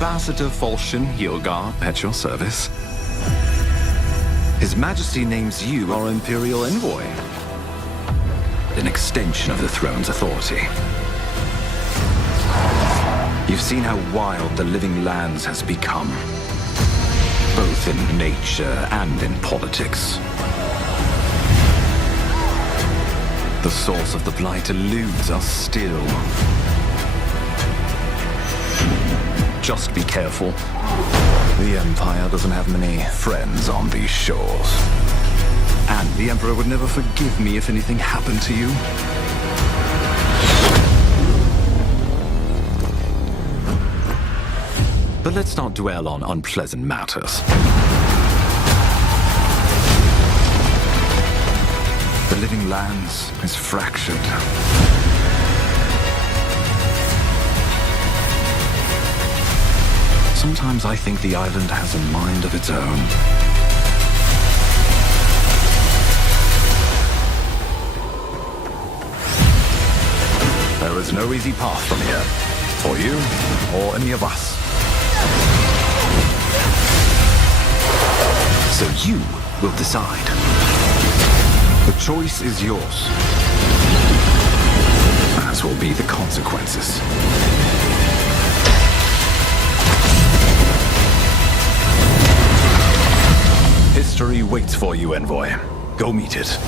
Ambassador Volshin Yilgar at your service. His Majesty names you our Imperial Envoy, an extension of the throne's authority. You've seen how wild the living lands has become, both in nature and in politics. The source of the blight eludes us still. Just be careful. The Empire doesn't have many friends on these shores. And the Emperor would never forgive me if anything happened to you. But let's not dwell on unpleasant matters. The living lands is fractured. Sometimes I think the island has a mind of its own. There is no easy path from here, for you or any of us. So you will decide. The choice is yours, as will be the consequences. History waits for you, Envoy. Go meet it.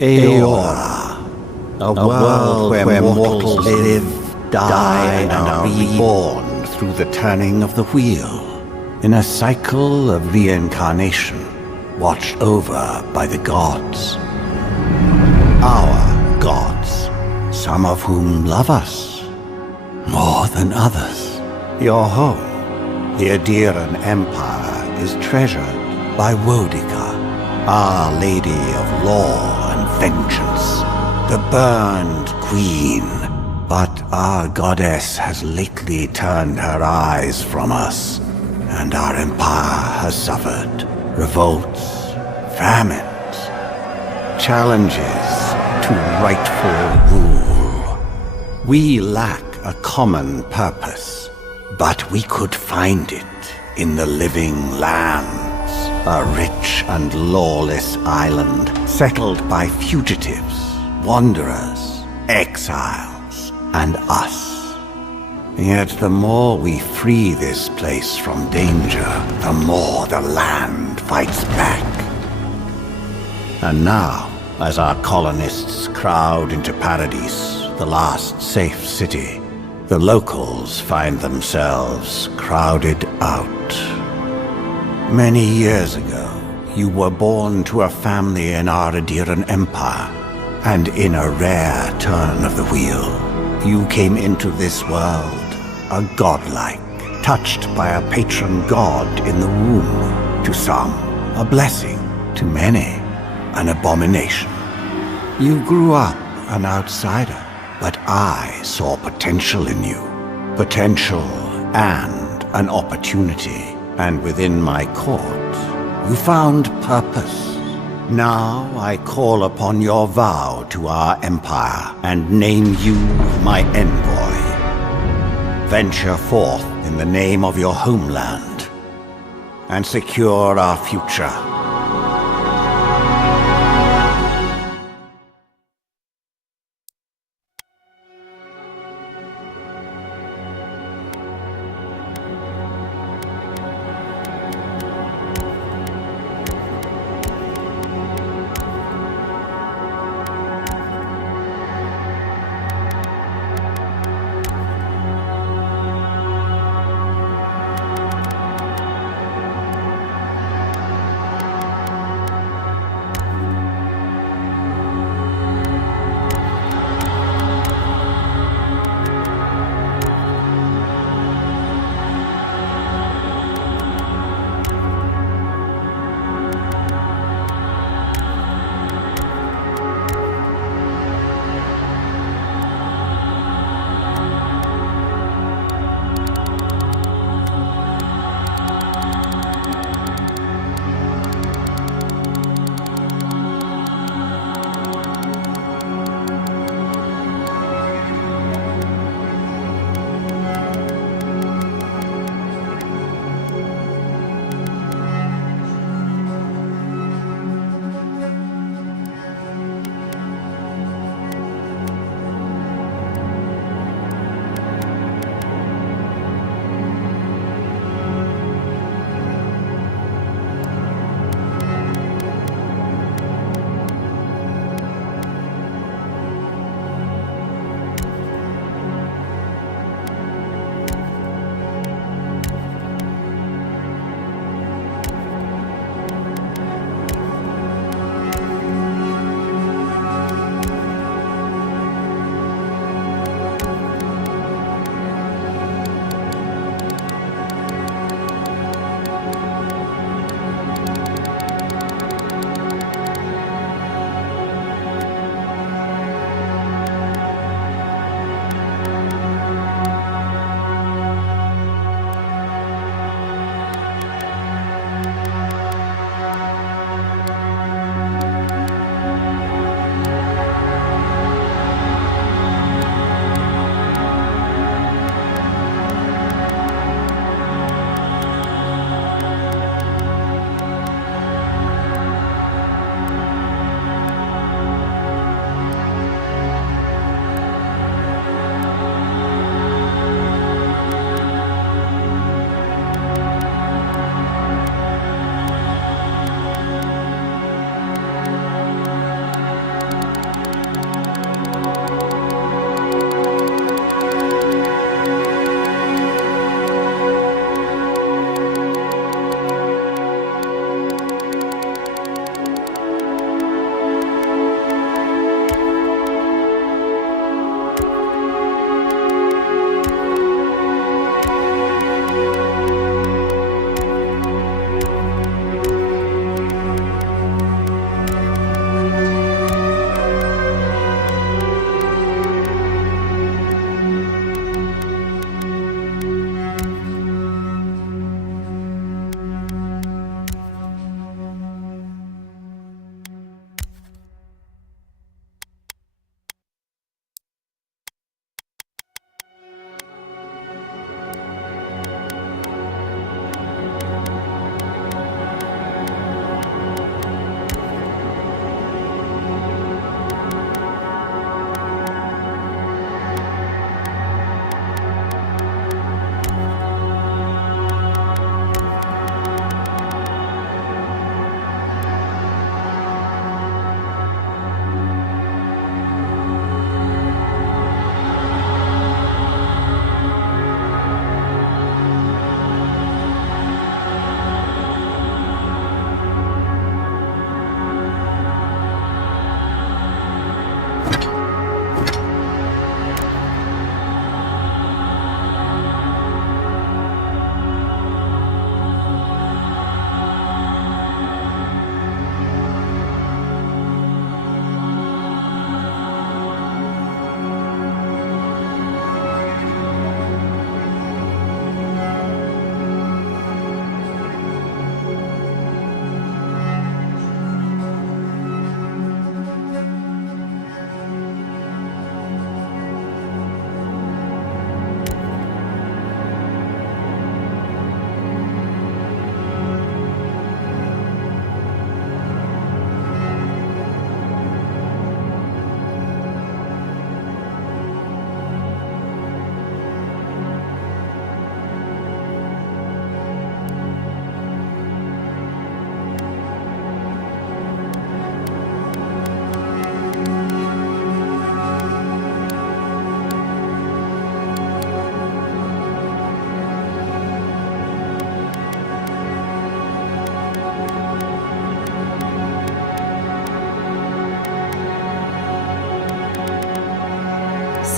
Aora, a world where mortals live, die, and are reborn through the turning of the wheel, in a cycle of reincarnation, watched over by the gods. Our gods, some of whom love us more than others. Your home, the Adiran Empire, is treasured by Wodica, Our Lady of Law and Vengeance, the burned queen. But our goddess has lately turned her eyes from us, and our empire has suffered revolts, famines, challenges to rightful rule. We lack a common purpose, but we could find it in the living lands, a rich and lawless island settled by fugitives, wanderers, exiles, and us. Yet the more we free this place from danger, the more the land fights back. And now, as our colonists crowd into Paradise, the last safe city, the locals find themselves crowded out. Many years ago, you were born to a family in our Adiran Empire, and in a rare turn of the wheel, you came into this world a godlike, touched by a patron god in the womb. To some, a blessing. To many, an abomination. You grew up an outsider, but I saw potential in you. Potential and an opportunity. And within my court, you found purpose. Now I call upon your vow to our empire and name you my envoy. Venture forth in the name of your homeland and secure our future.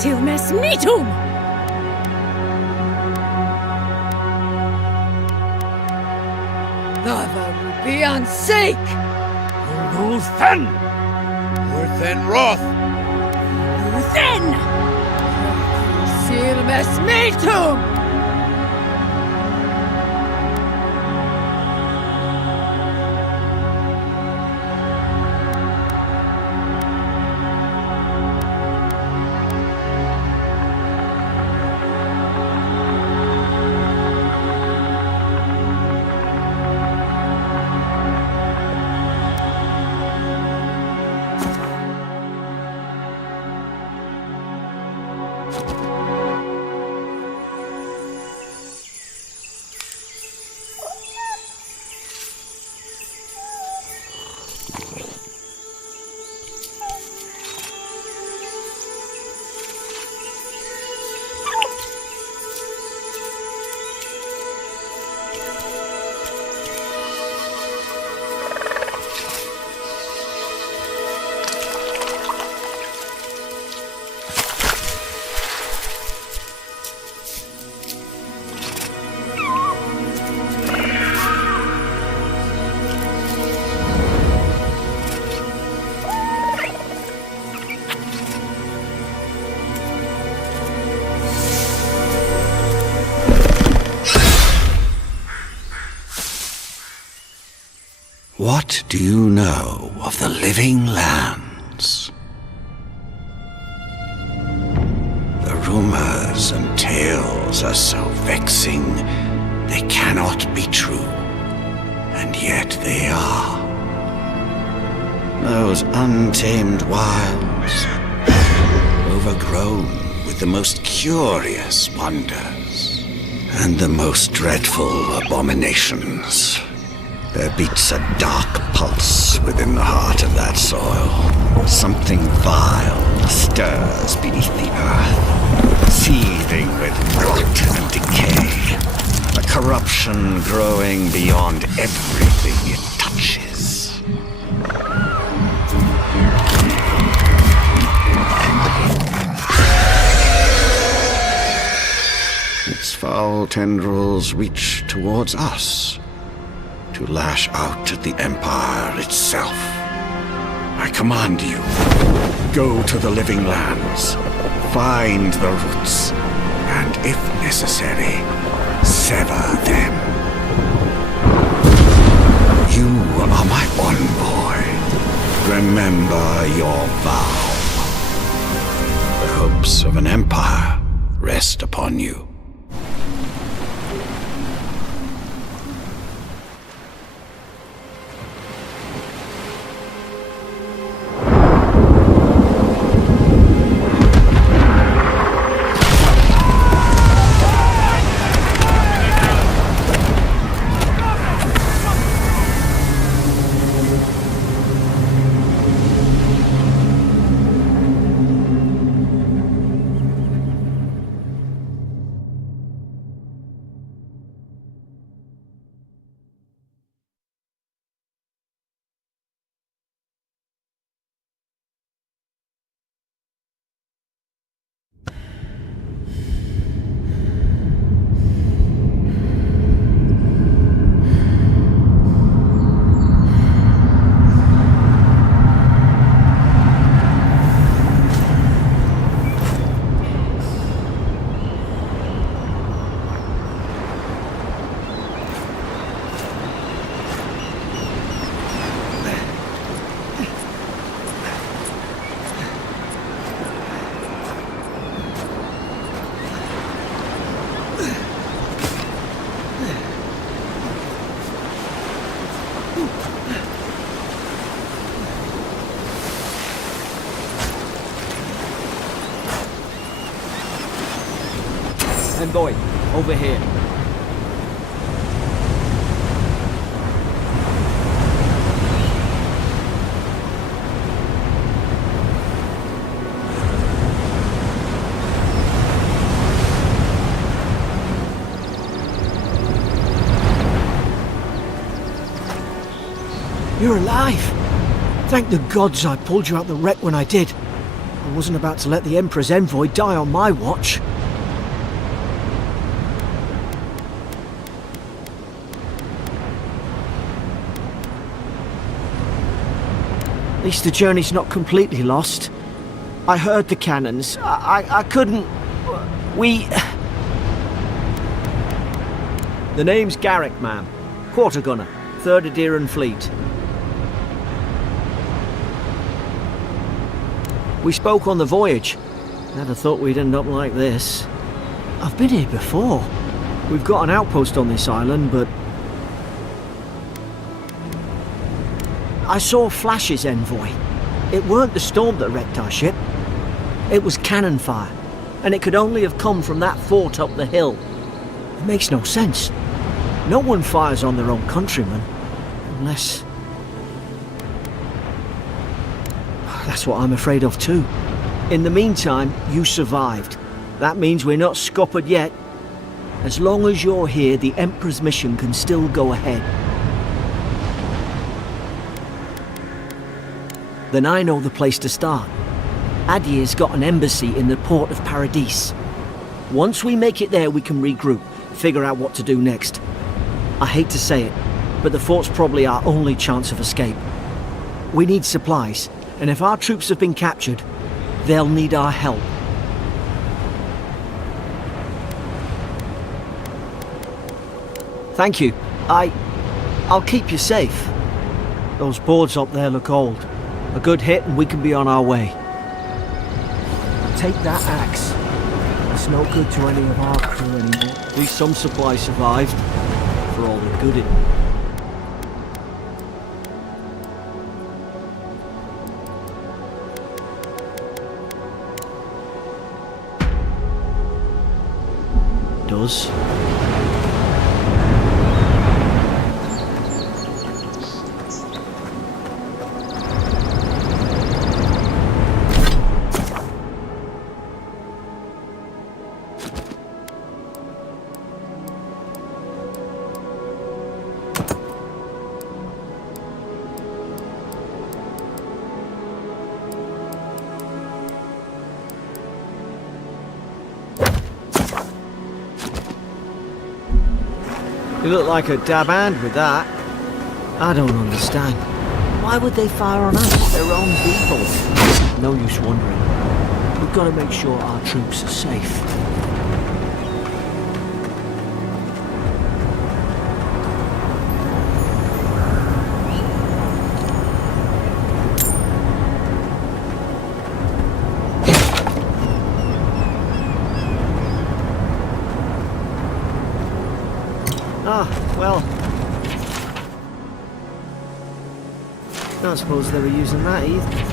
Silmes mitum! Lava rubian sake! Luthen! Luthen Roth! Luthen! Silmes mitum! What do you know of the living lands? The rumors and tales are so vexing, they cannot be true, and yet they are. Those untamed wilds, overgrown with the most curious wonders and the most dreadful abominations. There beats a dark pulse within the heart of that soil. Something vile stirs beneath the earth, seething with rot and decay. A corruption growing beyond everything it touches. Its foul tendrils reach towards us, to lash out at the Empire itself. I command you, go to the living lands, find the roots, and if necessary, sever them. You are my envoy. Remember your vow. The hopes of an empire rest upon you. I'm going. Over here. You're alive! Thank the gods I pulled you out the wreck when I did. I wasn't about to let the Emperor's envoy die on my watch. At least the journey's not completely lost. I heard the cannons. I couldn't... We... The name's Garrick, ma'am. Quarter gunner, 3rd Adheran Fleet. We spoke on the voyage. Never thought we'd end up like this. I've been here before. We've got an outpost on this island, but... I saw flashes, envoy. It weren't the storm that wrecked our ship. It was cannon fire, and it could only have come from that fort up the hill. It makes no sense. No one fires on their own countrymen, unless... That's what I'm afraid of too. In the meantime, you survived. That means we're not scuppered yet. As long as you're here, the Emperor's mission can still go ahead. Then I know the place to start. Adir's got an embassy in the port of Paradis. Once we make it there, we can regroup, figure out what to do next. I hate to say it, but the fort's probably our only chance of escape. We need supplies, and if our troops have been captured, they'll need our help. Thank you. I'll keep you safe. Those boards up there look old. A good hit and we can be on our way. Take that axe. It's no good to any of our crew anymore. At least some supplies survived. For all the good it... does. You look like a dab hand with that. I don't understand. Why would they fire on us, their own people? No use wondering. We've got to make sure our troops are safe. Well, don't suppose they were using that either.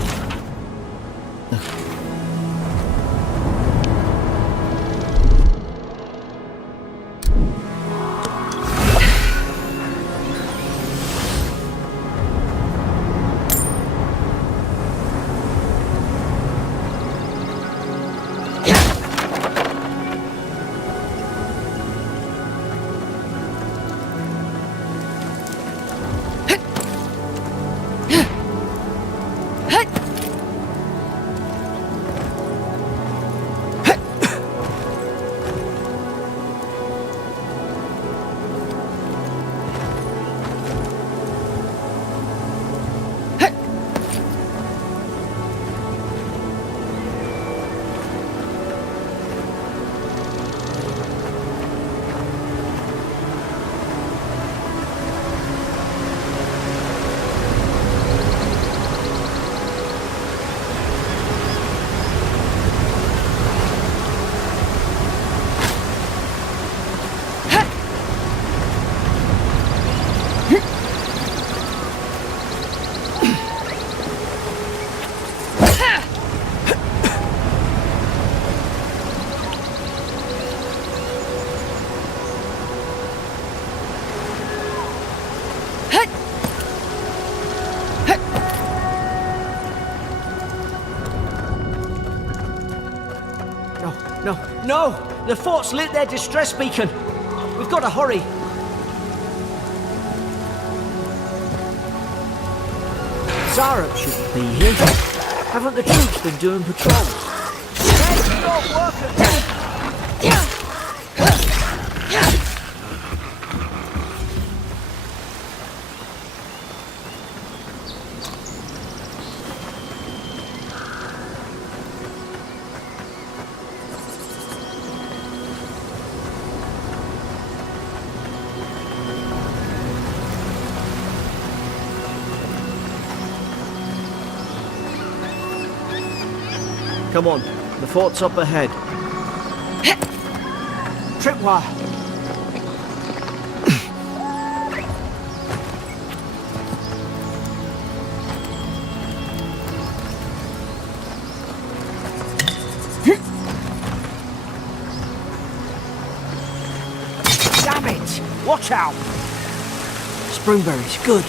No! The fort's lit their distress beacon! We've got to hurry! Zara should be here. Haven't the troops been doing patrols? Hey, stop working! Come on, the fort's up ahead. Tripwire! Damn it! Watch out! Springberries, good.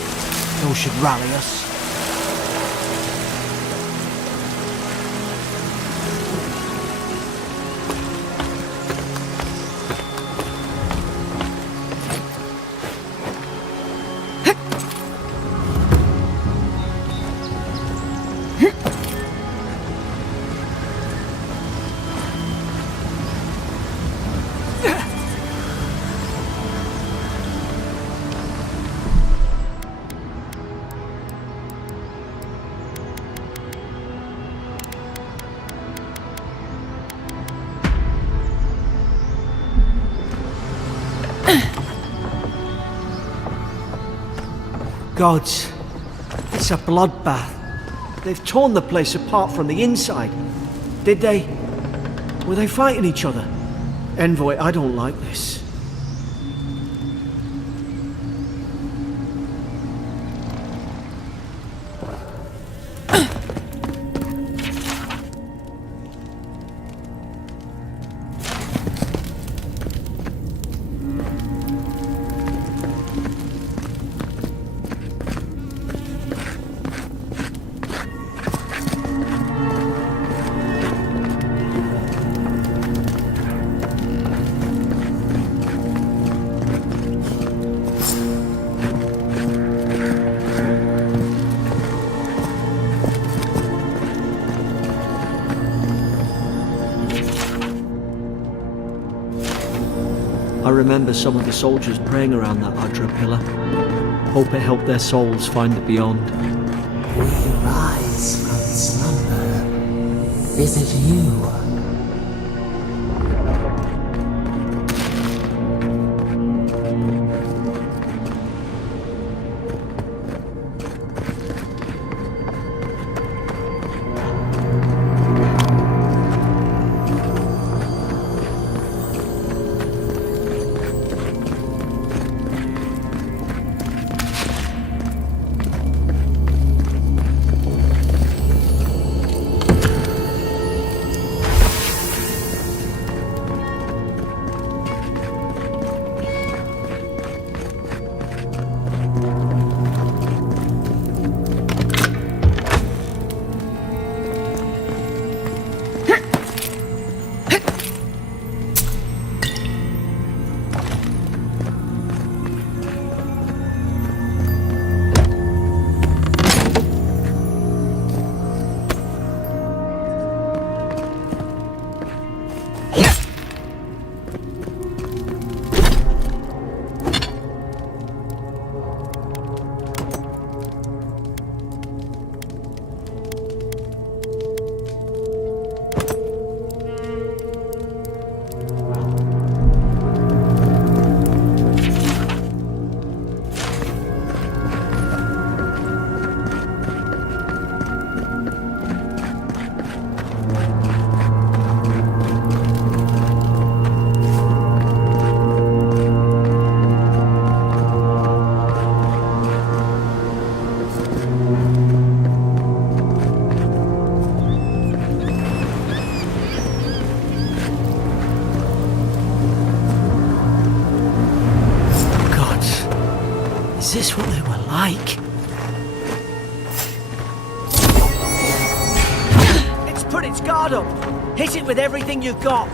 Those should rally us. Gods, it's a bloodbath. They've torn the place apart from the inside. Did they? Were they fighting each other? Envoy, I don't like this. I remember some of the soldiers praying around that Adra pillar. Hope it helped their souls find the beyond. We rise from slumber. Is it you? Is this what they were like? It's put its guard up. Hit it with everything you've got.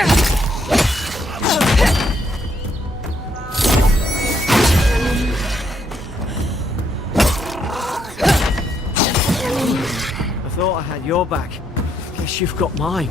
I thought I had your back. Guess you've got mine.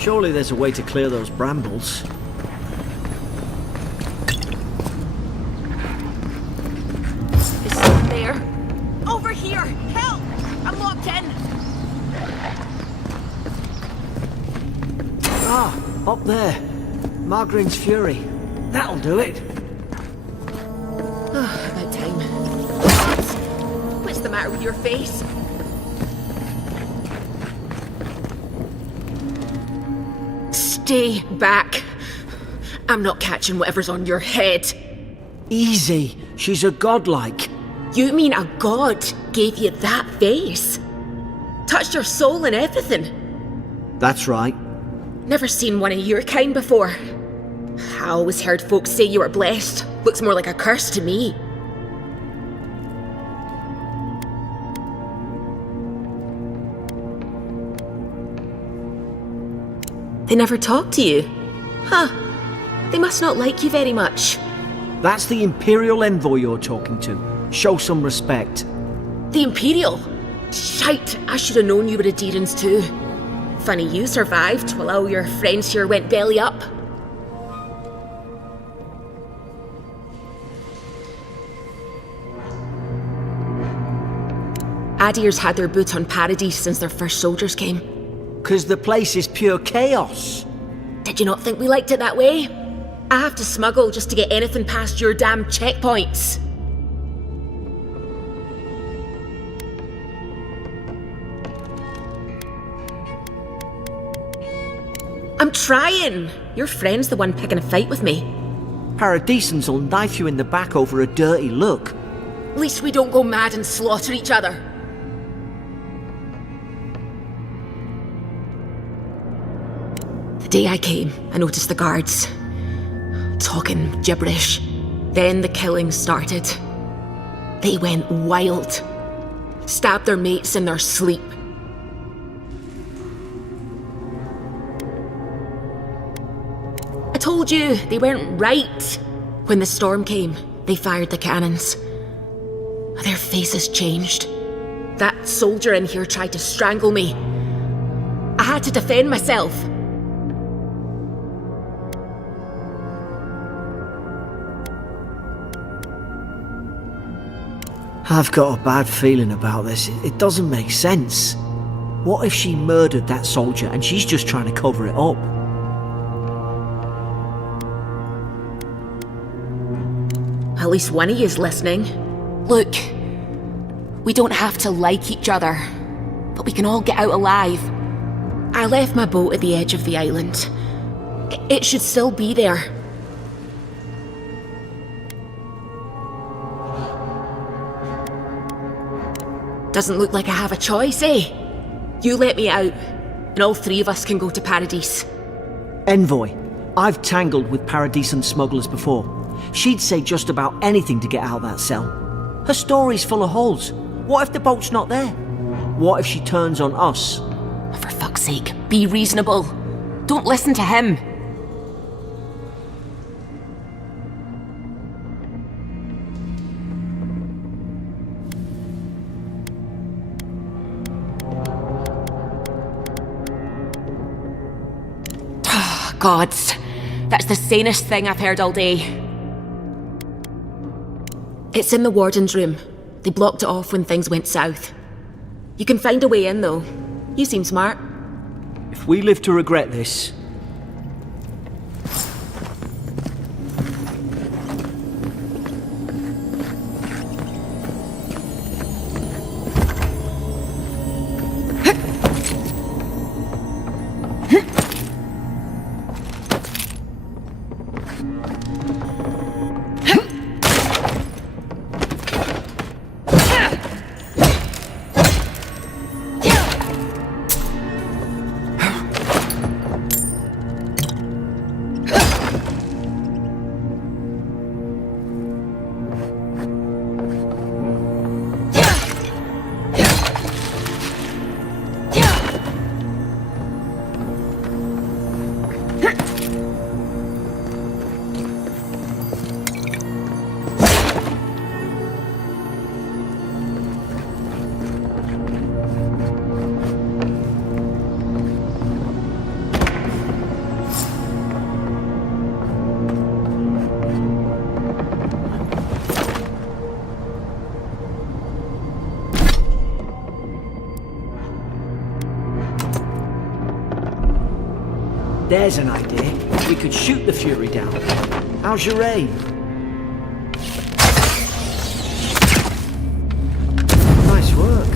Surely there's a way to clear those brambles. Is someone there? Over here! Help! I'm locked in! Ah, up there. Margarine's Fury. That'll do it. About time. What's the matter with your face? Stay back. I'm not catching whatever's on your head. Easy. She's a godlike. You mean a god gave you that face? Touched your soul and everything? That's right. Never seen one of your kind before. I always heard folks say you were blessed. Looks more like a curse to me. They never talk to you? Huh. They must not like you very much. That's the Imperial envoy you're talking to. Show some respect. The Imperial? Shite, I should have known you were Adherents too. Funny you survived while all your friends here went belly up. ADMiro's had their boot on Paradise since their first soldiers came. 'Cause the place is pure chaos. Did you not think we liked it that way? I have to smuggle just to get anything past your damn checkpoints. I'm trying. Your friend's the one picking a fight with me. Paradisans will knife you in the back over a dirty look. At least we don't go mad and slaughter each other. The day I came, I noticed the guards talking gibberish. Then the killing started. They went wild. Stabbed their mates in their sleep. I told you, they weren't right. When the storm came, they fired the cannons. Their faces changed. That soldier in here tried to strangle me. I had to defend myself. I've got a bad feeling about this. It doesn't make sense. What if she murdered that soldier and she's just trying to cover it up? At least one of you's listening. Look, we don't have to like each other, but we can all get out alive. I left my boat at the edge of the island. It should still be there. Doesn't look like I have a choice, eh? You let me out, and all three of us can go to Paradise. Envoy, I've tangled with Paradisan smugglers before. She'd say just about anything to get out of that cell. Her story's full of holes. What if the boat's not there? What if she turns on us? For fuck's sake, be reasonable. Don't listen to him. Gods, that's the sanest thing I've heard all day. It's in the warden's room. They blocked it off when things went south. You can find a way in, though. You seem smart. If we live to regret this... There's an idea. We could shoot the Fury down. How's your aim? Nice work.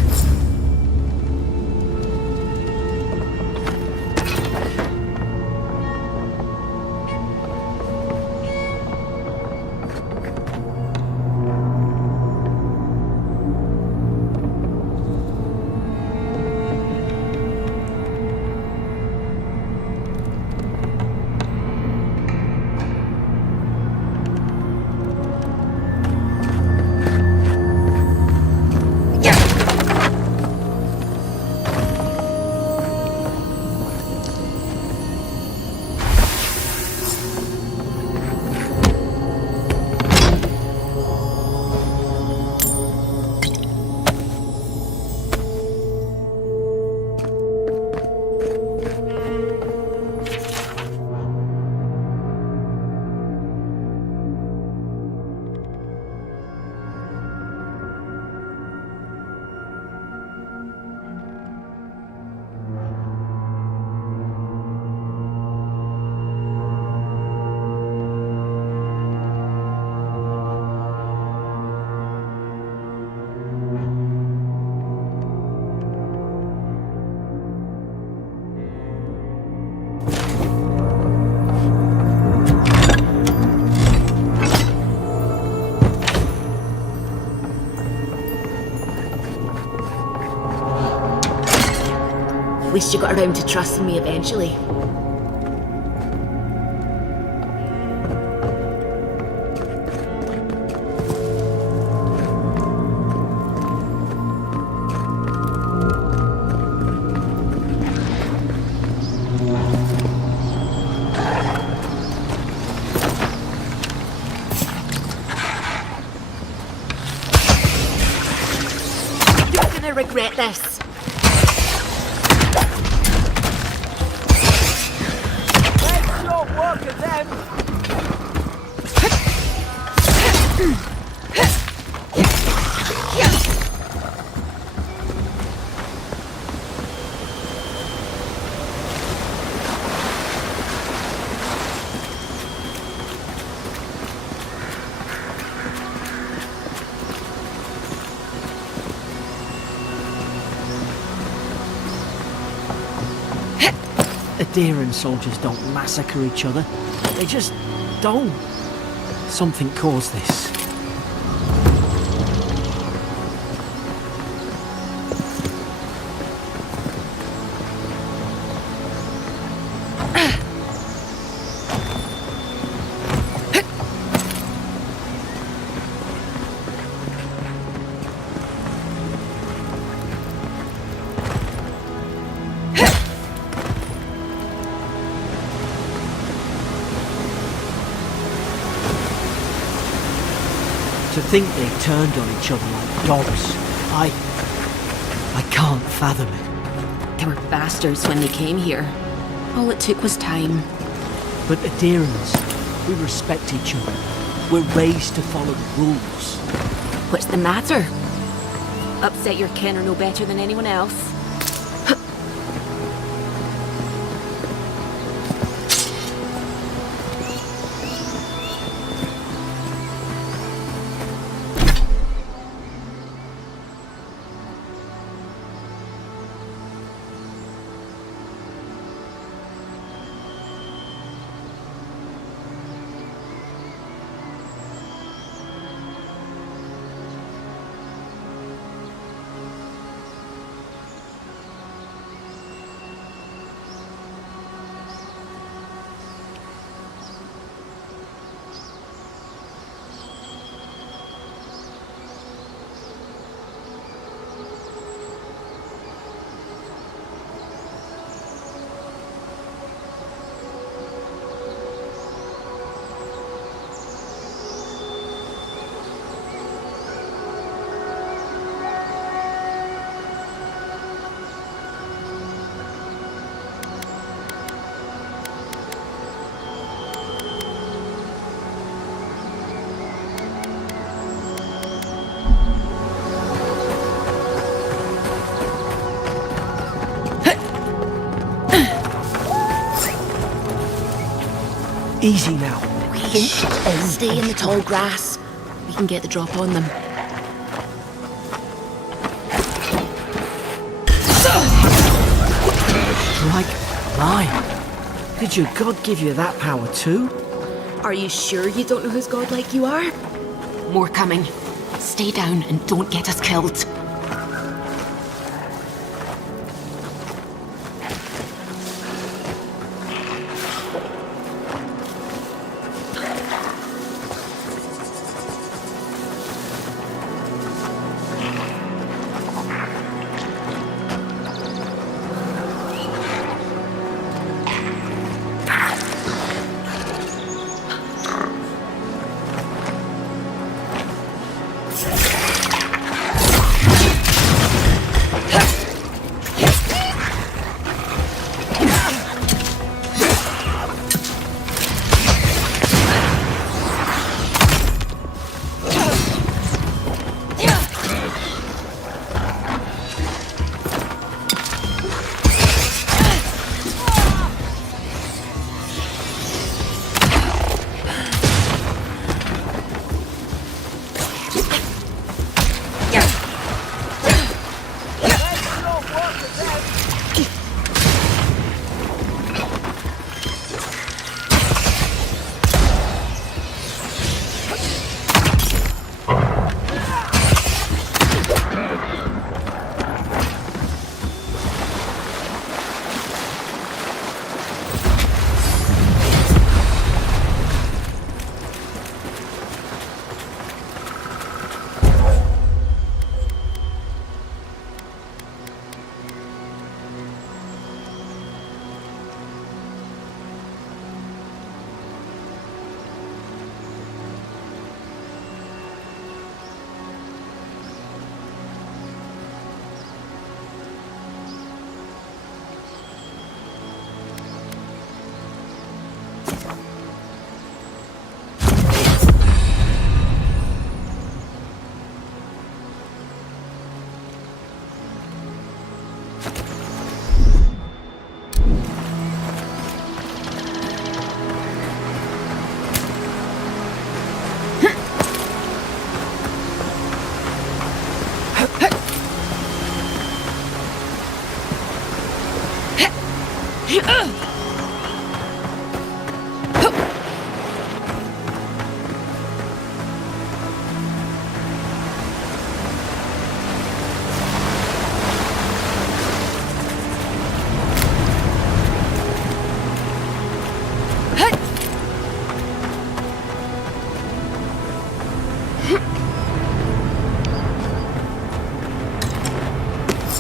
At least you got around to trusting me eventually. You're gonna regret this. Adheran soldiers don't massacre each other. They just don't. Something caused this. To think they turned on each other like dogs. I can't fathom it. They were bastards when they came here. All it took was time. But Adherans, we respect each other. We're raised to follow the rules. What's the matter? Upset your kin are no better than anyone else. Easy now. Stay in the tall grass. We can get the drop on them. Like mine. Did your god give you that power too? Are you sure you don't know whose godlike you are? More coming. Stay down and don't get us killed.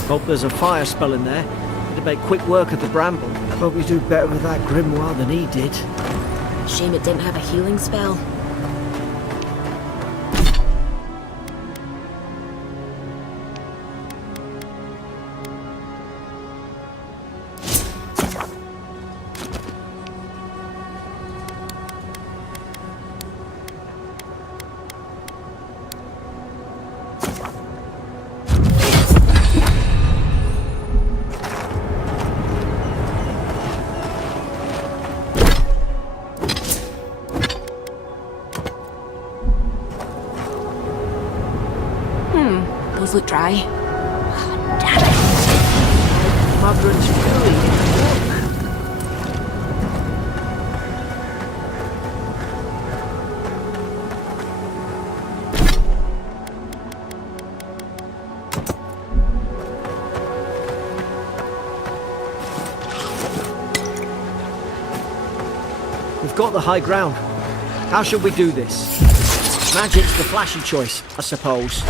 Hope there's a fire spell in there. It'd make quick work of the bramble. Hope we do better with that grimoire than he did. Shame it didn't have a healing spell. Those look dry. Oh, damn it! Mother's fury. We've got the high ground. How should we do this? Magic's the flashy choice, I suppose.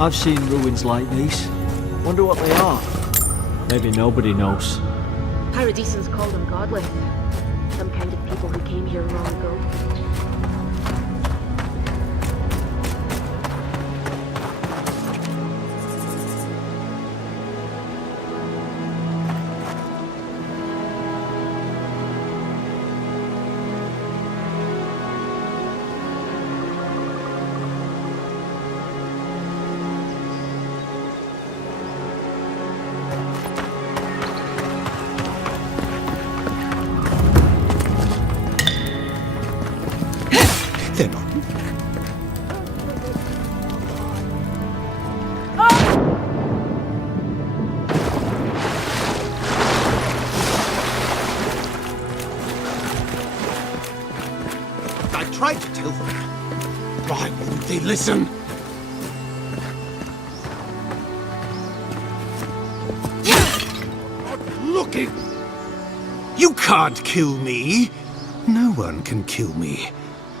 I've seen ruins like these. Wonder what they are. Maybe nobody knows. Paradisans call them godless. Some kind of people who came here long ago. They're not. I tried to tell them. Why wouldn't they listen? Not looking. You can't kill me. No one can kill me.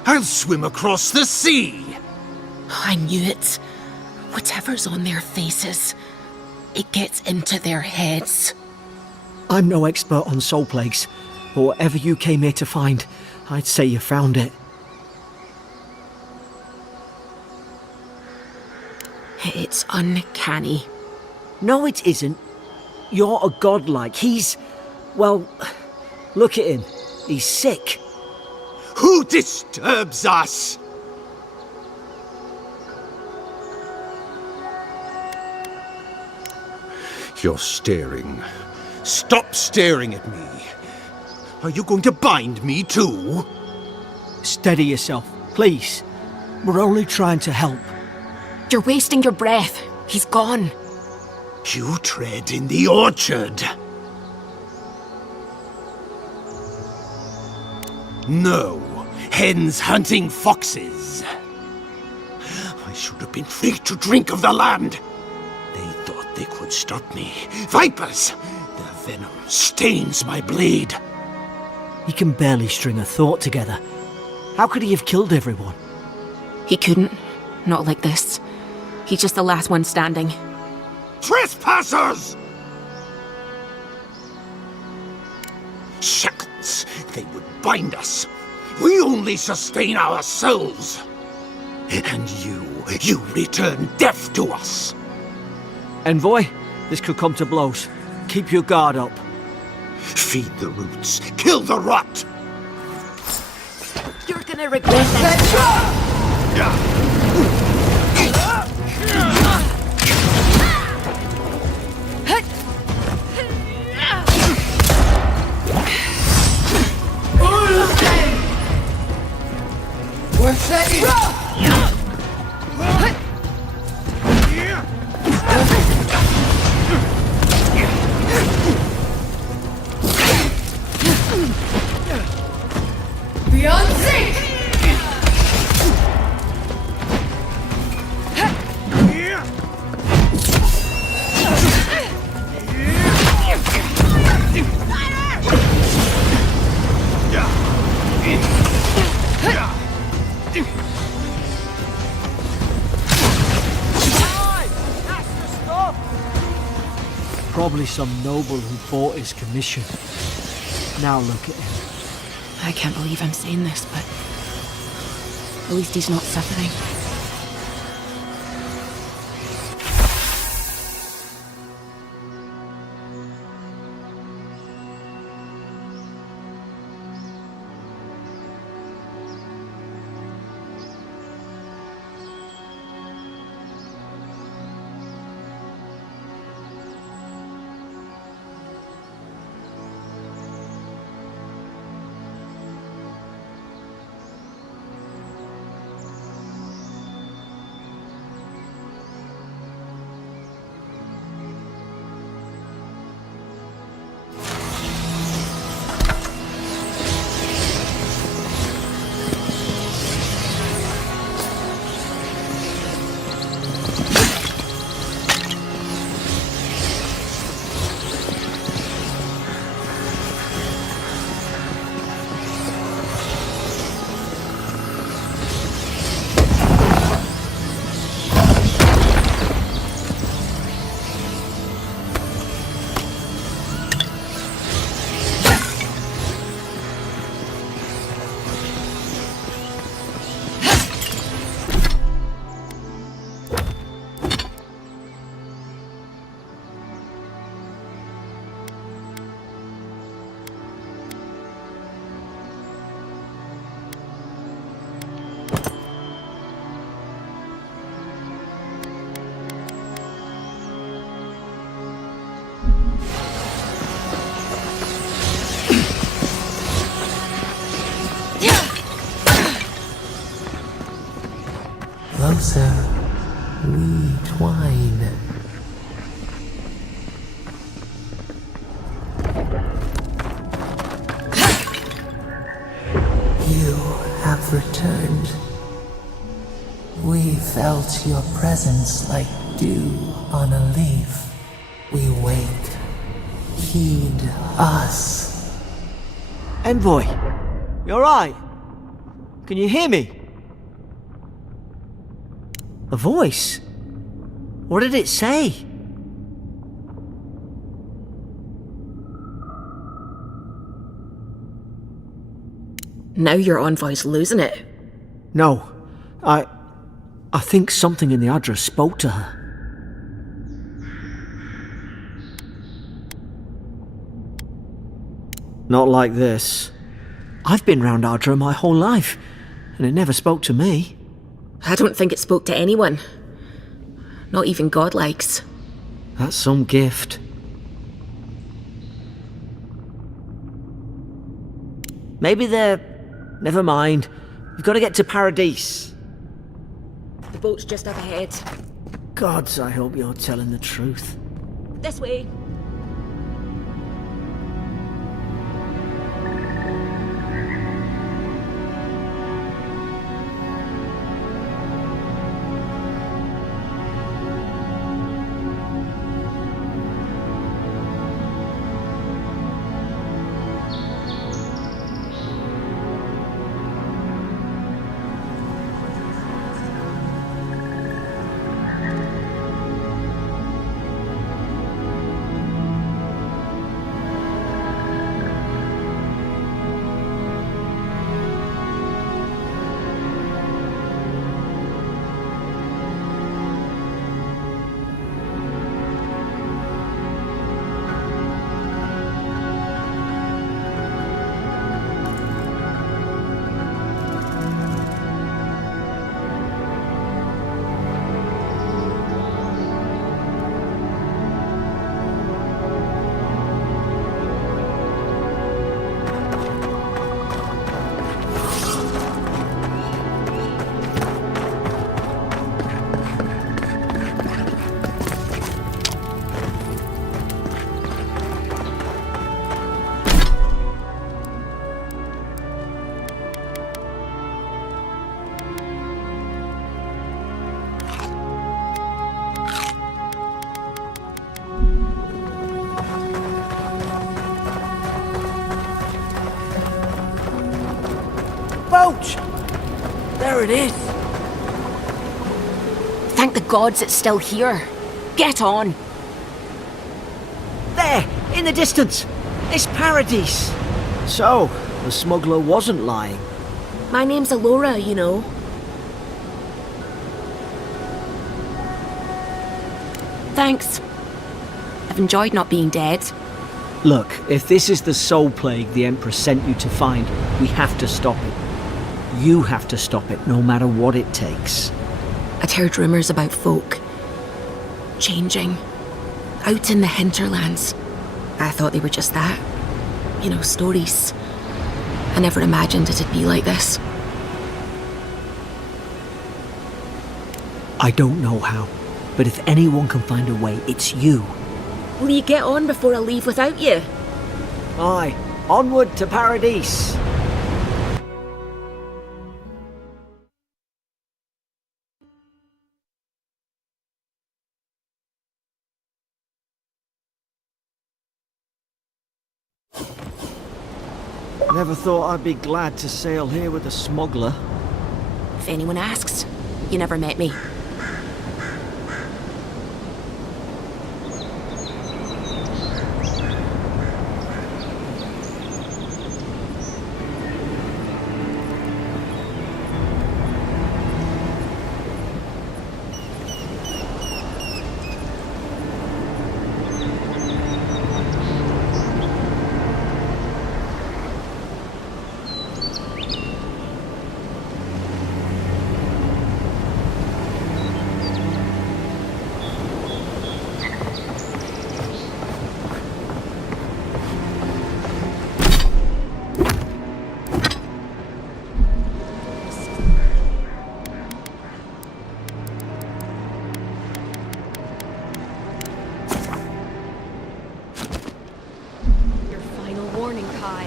I'll swim across the sea! I knew it. Whatever's on their faces, it gets into their heads. I'm no expert on soul plagues, but whatever you came here to find, I'd say you found it. It's uncanny. No, it isn't. You're a godlike. He's... well, look at him. He's sick. Who disturbs us? You're staring. Stop staring at me. Are you going to bind me too? Steady yourself, please. We're only trying to help. You're wasting your breath. He's gone. You tread in the orchard. No, hens hunting foxes. I should have been free to drink of the land. They thought they could stop me. Vipers! Their venom stains my blade. He can barely string a thought together. How could he have killed everyone? He couldn't. Not like this. He's just the last one standing. Trespassers! Shackles! They would bind us. We only sustain ourselves. And you return death to us. Envoy, this could come to blows. Keep your guard up. Feed the roots. Kill the rot. You're gonna regret that. Beyond sync! Probably some noble who bought his commission. Now look at him. I can't believe I'm saying this, but at least he's not suffering. closer, we twine. You have returned. We felt your presence like dew on a leaf. We wait. Heed us. Envoy, you alright? Can you hear me? A voice? What did it say? Now your envoy's losing it. No, I think something in the Adra spoke to her. Not like this. I've been round Adra my whole life, and it never spoke to me. I don't think it spoke to anyone. Not even godlikes. That's some gift. Maybe they're... Never mind. We've got to get to Paradise. The boat's just up ahead. Gods, I hope you're telling the truth. This way. Boat! There it is. Thank the gods it's still here. Get on. There, in the distance. It's Paradise. So, the smuggler wasn't lying. My name's Alora, you know. Thanks. I've enjoyed not being dead. Look, if this is the soul plague the Emperor sent you to find, we have to stop it. You have to stop it, no matter what it takes. I'd heard rumours about folk changing out in the hinterlands. I thought they were just that. You know, stories. I never imagined it'd be like this. I don't know how, but if anyone can find a way, it's you. Will you get on before I leave without you? Aye, onward to Paradise. Never thought I'd be glad to sail here with a smuggler. If anyone asks, you never met me. Kai.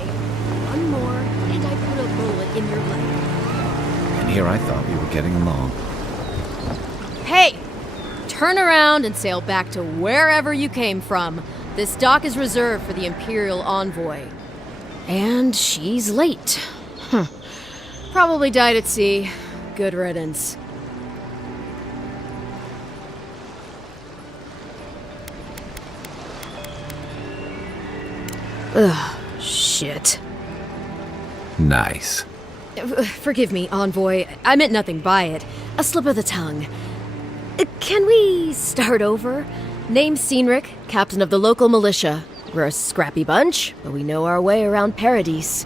One more, and I put a bullet in your leg. And here I thought we were getting along. Hey! Turn around and sail back to wherever you came from. This dock is reserved for the Imperial envoy. And she's late. Probably died at sea. Good riddance. Ugh, shit. Nice. Forgive me, envoy. I meant nothing by it. A slip of the tongue. Can we start over? Name's Cynric, captain of the local militia. We're a scrappy bunch, but we know our way around Paradise.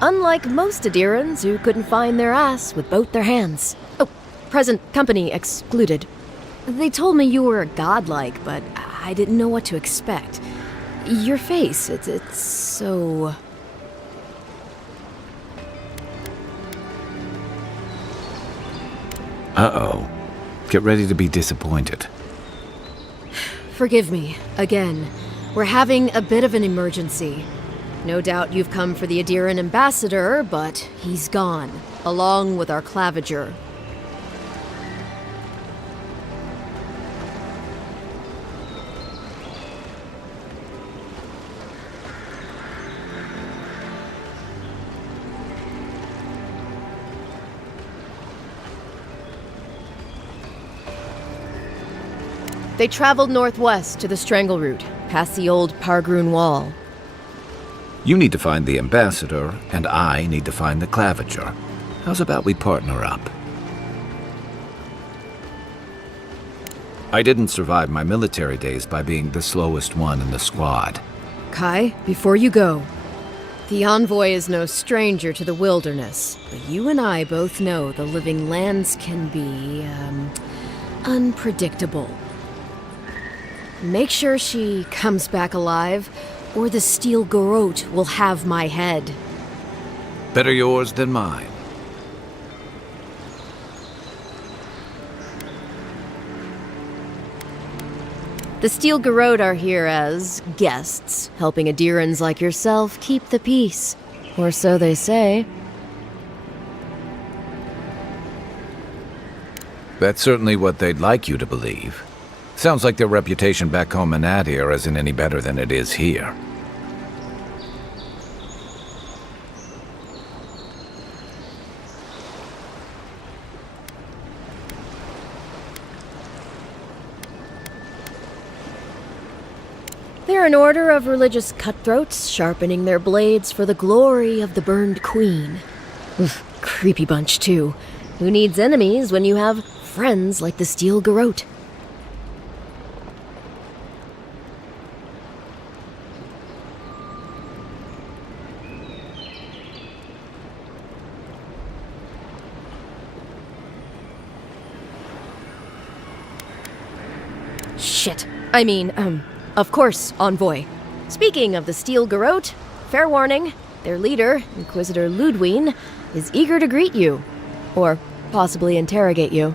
Unlike most Adirans who couldn't find their ass with both their hands. Oh, present company excluded. They told me you were godlike, but I didn't know what to expect. Your face, it's so... Uh-oh. Get ready to be disappointed. Forgive me, again. We're having a bit of an emergency. No doubt you've come for the Adiran ambassador, but he's gone, along with our claviger. They traveled northwest to the Strangle Route, past the old Pargroon Wall. You need to find the ambassador, and I need to find the claviger. How's about we partner up? I didn't survive my military days by being the slowest one in the squad. Kai, before you go, the envoy is no stranger to the wilderness, but you and I both know the living lands can be, unpredictable. Make sure she comes back alive, or the steel garrote will have my head. Better yours than mine. The steel garrote are here as guests, helping Adirans like yourself keep the peace. Or so they say. That's certainly what they'd like you to believe. Sounds like their reputation back home in Adir isn't any better than it is here. They're an order of religious cutthroats, sharpening their blades for the glory of the burned queen. Oof, creepy bunch, too. Who needs enemies when you have friends like the steel garrote? Shit. I mean, of course, envoy. Speaking of the steel garrote, fair warning, their leader, Inquisitor Ludwine, is eager to greet you. Or possibly interrogate you.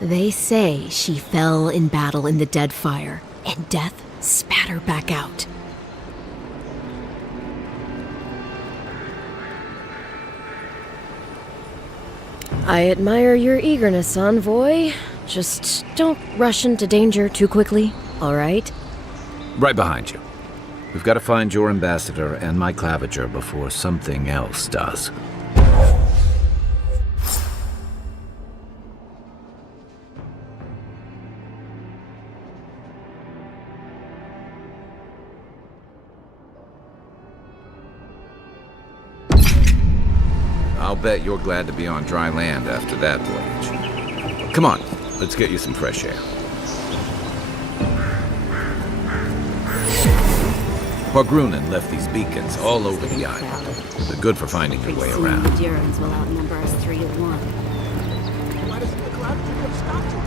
They say she fell in battle in the Deadfire, and death spat her back out. I admire your eagerness, envoy. Just don't rush into danger too quickly, all right? Right behind you. We've got to find your ambassador and my claviger before something else does. I'll bet you're glad to be on dry land after that voyage. Come on, let's get you some fresh air. Pargrunen left these beacons all over the island. They're good for finding your way around. The Durans will outnumber us 3 to 1. Why doesn't the cloud have stopped you?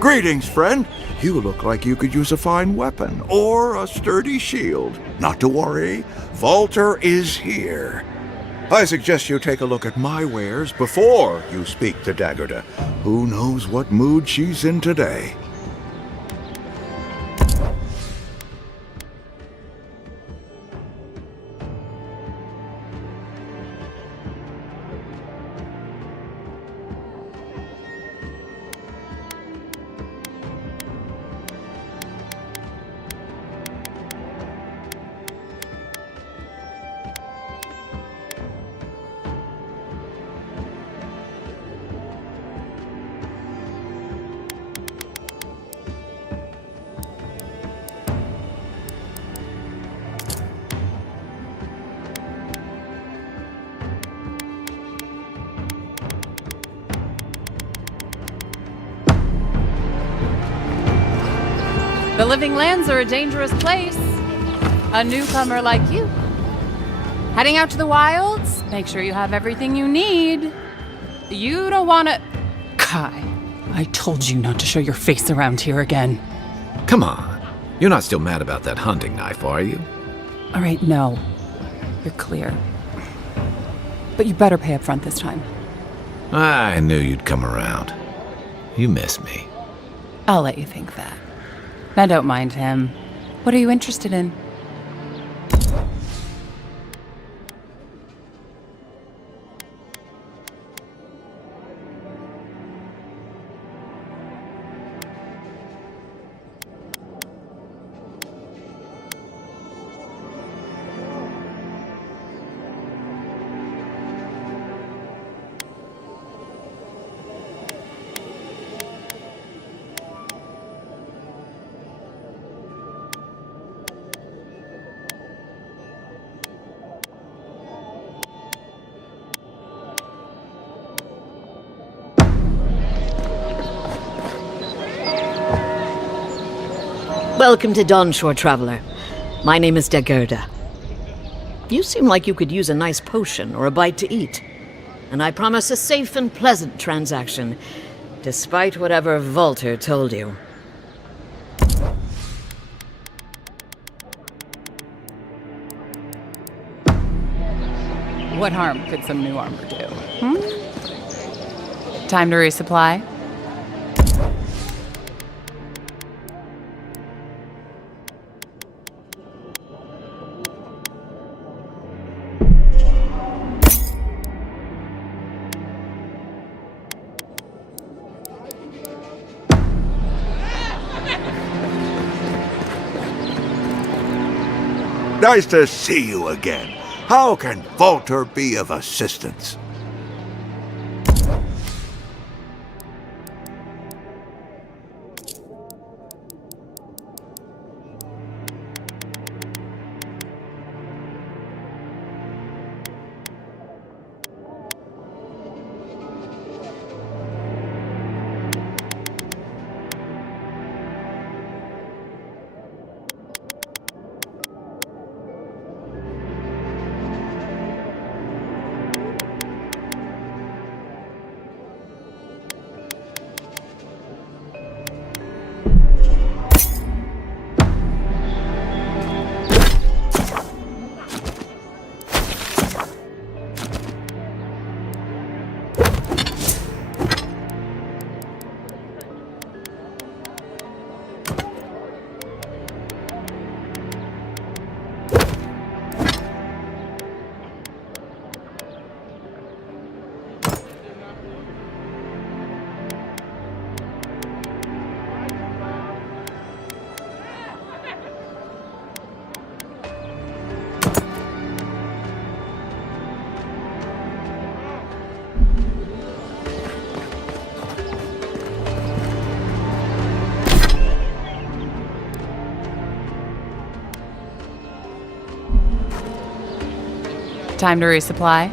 Greetings, friend. You look like you could use a fine weapon or a sturdy shield. Not to worry, Walter is here. I suggest you take a look at my wares before you speak to Daggerda. Who knows what mood she's in today? The Living Lands are a dangerous place. A newcomer like you. Heading out to the wilds? Make sure you have everything you need. You don't want to... Kai, I told you not to show your face around here again. Come on. You're not still mad about that hunting knife, are you? All right, no. You're clear. But you better pay up front this time. I knew you'd come around. You miss me. I'll let you think that. Now don't mind him. What are you interested in? Welcome to Dawnshore, traveler. My name is Daggerda. You seem like you could use a nice potion or a bite to eat. And I promise a safe and pleasant transaction, despite whatever Walter told you. What harm could some new armor do? Time to resupply? Nice to see you again. How can Walter be of assistance? Time to resupply?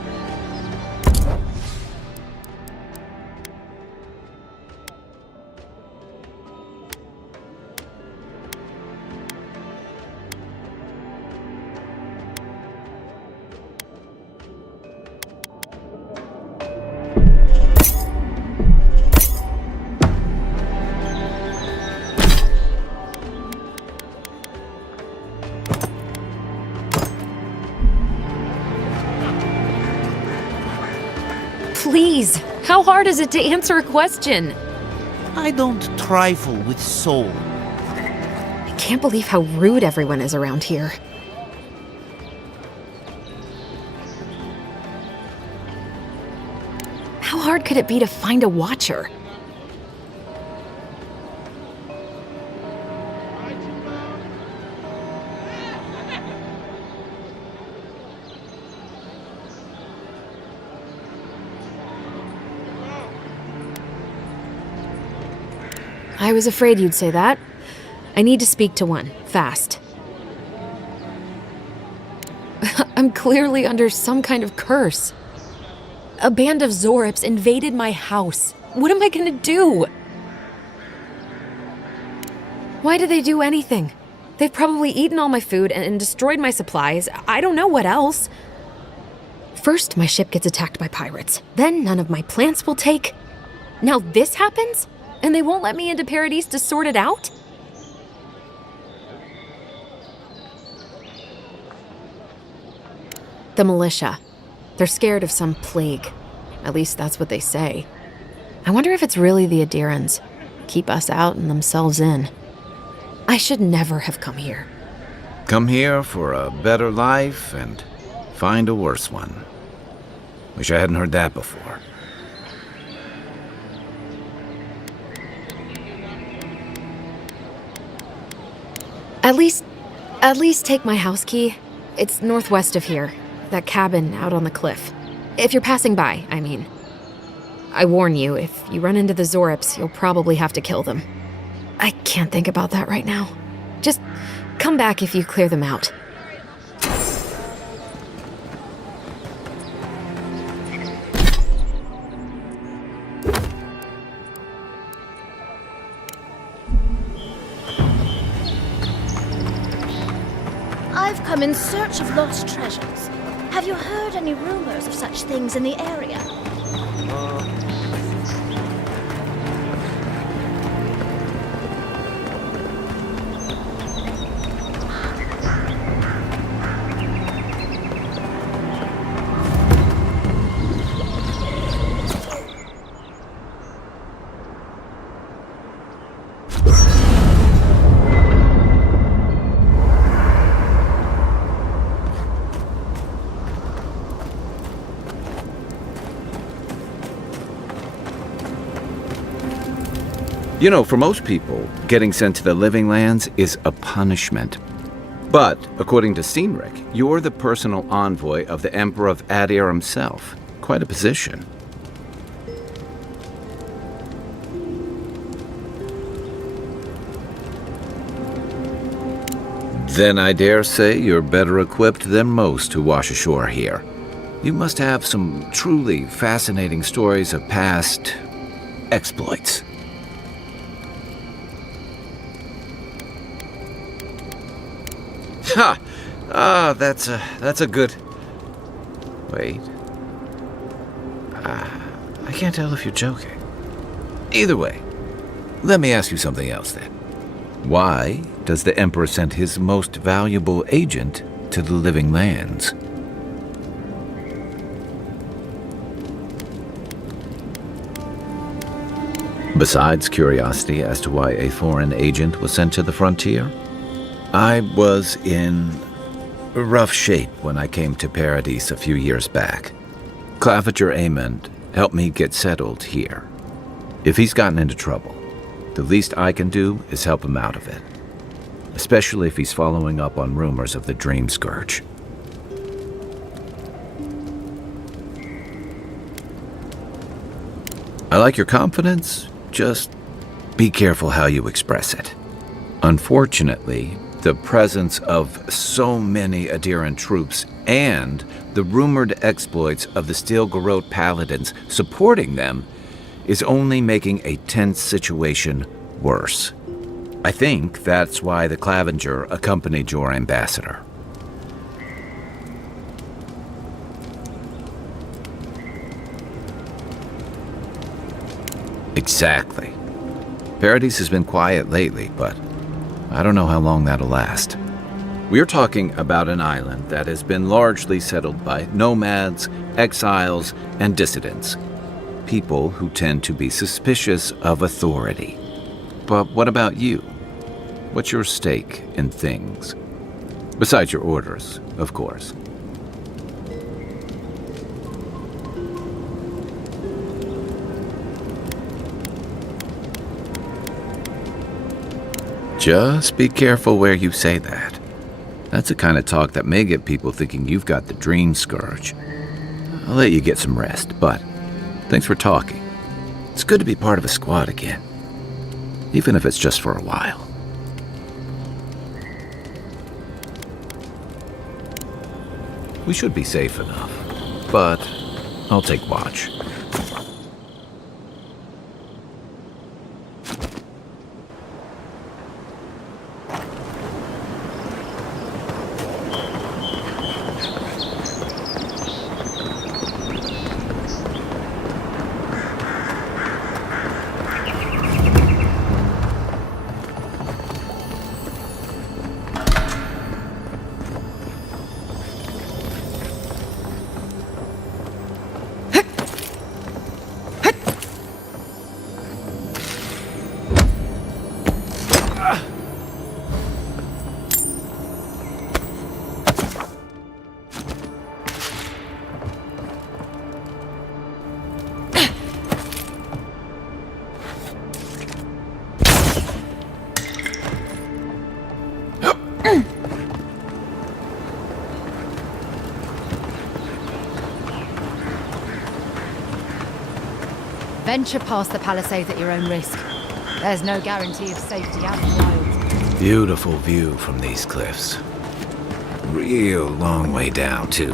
Please, how hard is it to answer a question? I don't trifle with soul. I can't believe how rude everyone is around here. How hard could it be to find a watcher? I was afraid you'd say that. I need to speak to one, fast. I'm clearly under some kind of curse. A band of Zorips invaded my house. What am I gonna do? Why did they do anything? They've probably eaten all my food and destroyed my supplies. I don't know what else. First, my ship gets attacked by pirates. Then none of my plants will take. Now this happens? And they won't let me into Paradise to sort it out? The militia. They're scared of some plague. At least that's what they say. I wonder if it's really the Adirans. Keep us out and themselves in. I should never have come here. Come here for a better life and find a worse one. Wish I hadn't heard that before. At least take my house key. It's northwest of here. That cabin out on the cliff. If you're passing by, I mean. I warn you, if you run into the Zorips, you'll probably have to kill them. I can't think about that right now. Just come back if you clear them out. I've come in search of lost treasures. Have you heard any rumors of such things in the area? You know, for most people, getting sent to the Living Lands is a punishment. But, according to Cynric, you're the personal envoy of the Emperor of Adir himself. Quite a position. Then I dare say you're better equipped than most to wash ashore here. You must have some truly fascinating stories of past exploits. Ha! Ah, that's a good... Wait. I can't tell if you're joking. Either way, let me ask you something else then. Why does the Emperor send his most valuable agent to the Living Lands? Besides curiosity as to why a foreign agent was sent to the frontier, I was in rough shape when I came to Paradise a few years back. Claviger Amond helped me get settled here. If he's gotten into trouble, the least I can do is help him out of it. Especially if he's following up on rumors of the Dream Scourge. I like your confidence, just be careful how you express it. Unfortunately, the presence of so many Adiran troops and the rumored exploits of the Steel Garrote Paladins supporting them is only making a tense situation worse. I think that's why the Claviger accompanied your ambassador. Exactly. Paradise has been quiet lately, but I don't know how long that'll last. We're talking about an island that has been largely settled by nomads, exiles, and dissidents. people who tend to be suspicious of authority. But what about you? What's your stake in things? Besides your orders, of course. Just be careful where you say that. That's the kind of talk that may get people thinking you've got the dream scourge. I'll let you get some rest, but thanks for talking. It's good to be part of a squad again, even if it's just for a while. We should be safe enough, but I'll take watch. Venture past the palisades at your own risk. There's no guarantee of safety out in the wild. Beautiful view from these cliffs. Real long way down, too.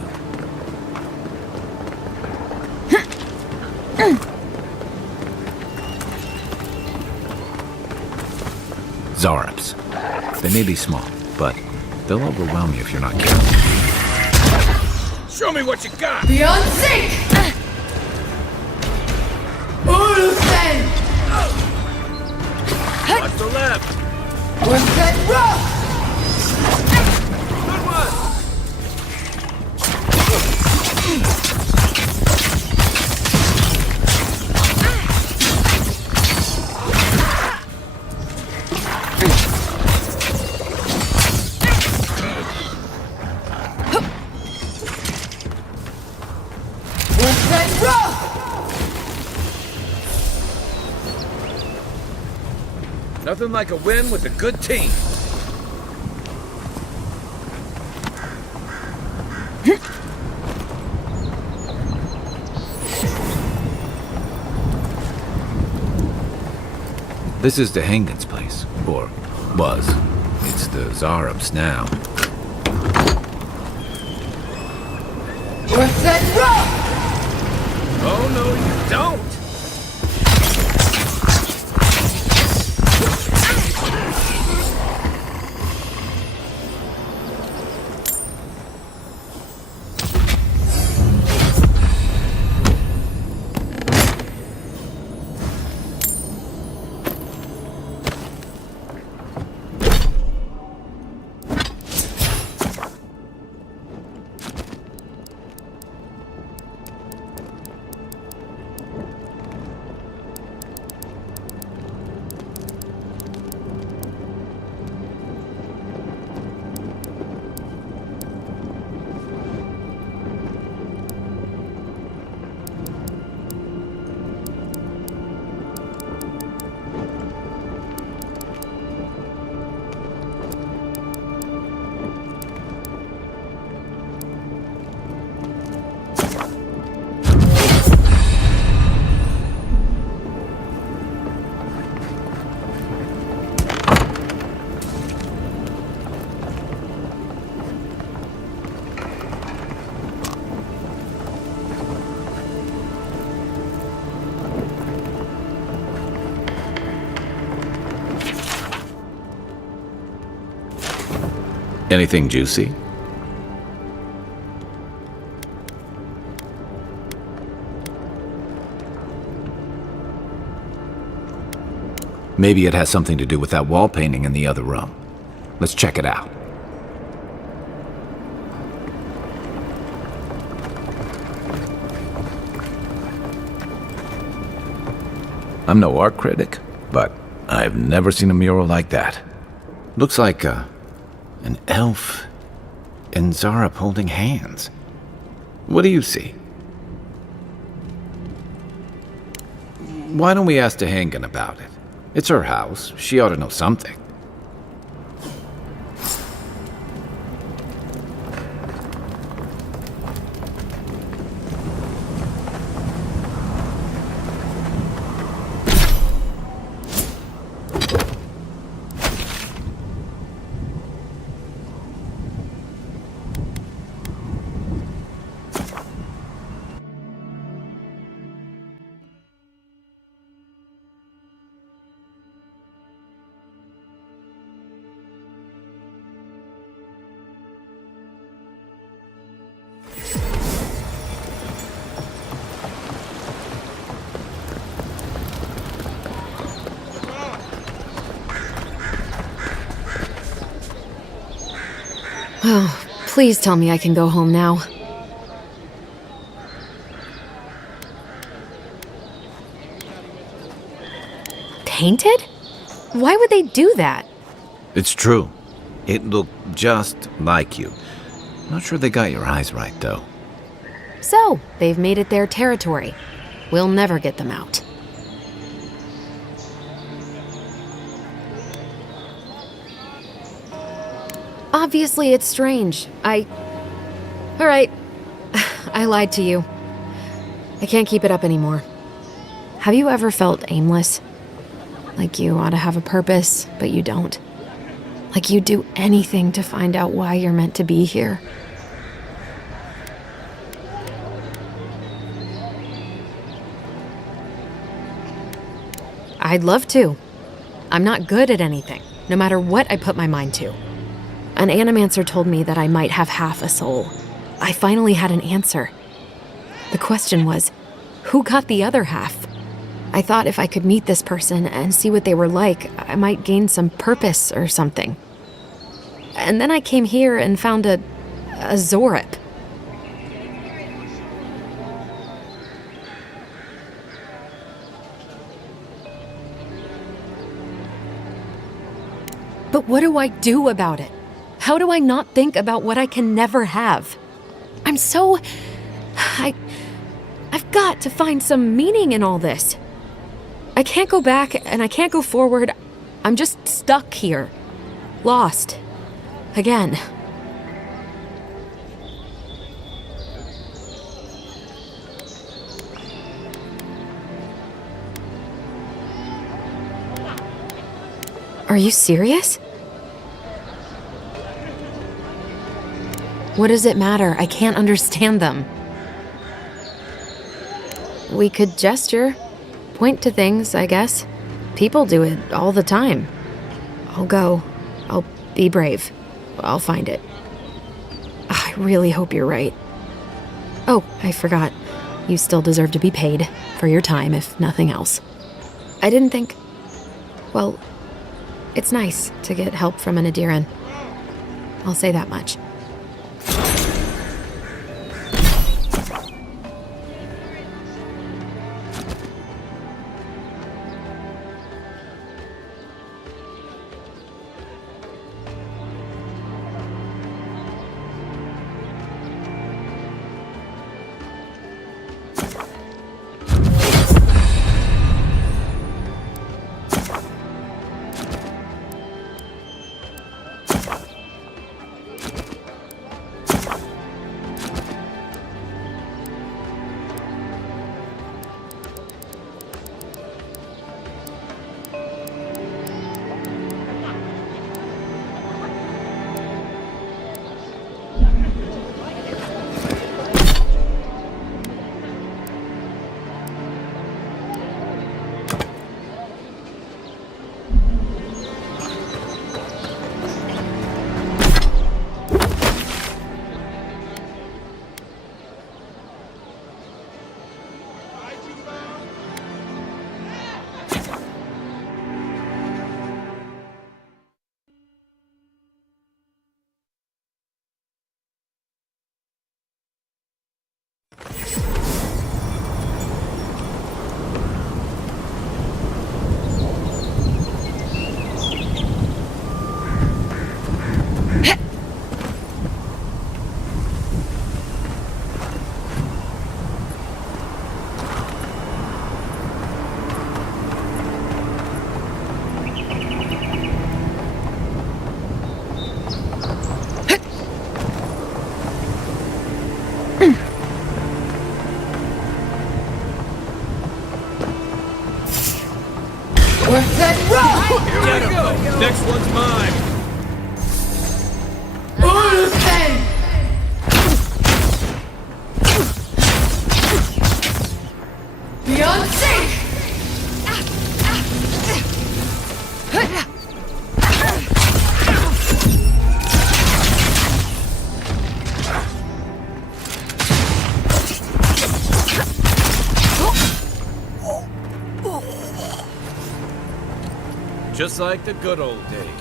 Zarops. They may be small, but they'll overwhelm you if you're not careful. Show me what you got! Beyond Zinc! Watch the left! Ofenda! Good one! Nothing like a win with a good team. This is the Hangen's place, or was. It's the Zarops now. Oh, no, you don't! Anything juicy? Maybe it has something to do with that wall painting in the other room. Let's check it out. I'm no art critic, but I've never seen a mural like that. Looks like an elf and Zara holding hands. What do you see? Why don't we ask Tehangan about it? It's her house. She ought to know something. Oh, please tell me I can go home now. Painted? Why would they do that? It's true. It looked just like you. Not sure they got your eyes right, though. So, they've made it their territory. We'll never get them out. Obviously, it's strange. Alright. I lied to you. I can't keep it up anymore. Have you ever felt aimless? Like you ought to have a purpose, but you don't? Like you'd do anything to find out why you're meant to be here? I'd love to. I'm not good at anything, no matter what I put my mind to. An animancer told me that I might have half a soul. I finally had an answer. The question was, who got the other half? I thought if I could meet this person and see what they were like, I might gain some purpose or something. And then I came here and found a Zorip. But what do I do about it? How do I not think about what I can never have? I've got to find some meaning in all this. I can't go back and I can't go forward. I'm just stuck here. Lost. Again. Are you serious? What does it matter? I can't understand them. We could gesture, point to things, I guess. People do it all the time. I'll go. I'll be brave. I'll find it. I really hope you're right. Oh, I forgot. You still deserve to be paid for your time, if nothing else. I didn't think... Well, it's nice to get help from an Adiran. I'll say that much. Next one's mine. Beyond sync! Just like the good old days.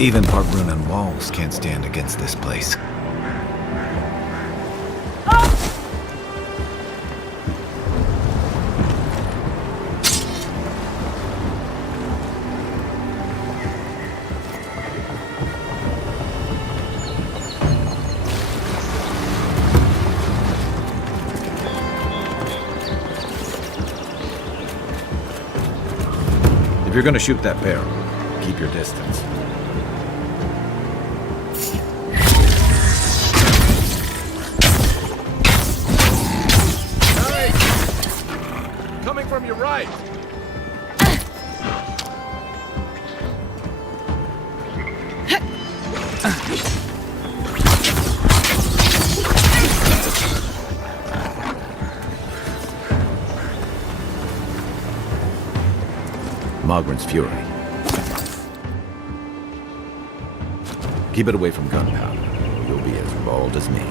Even Park-Runan walls can't stand against this place. If you're gonna shoot that bear, keep your distance. From your right. Mogren's fury. Keep it away from gunpowder. You'll be as bald as me.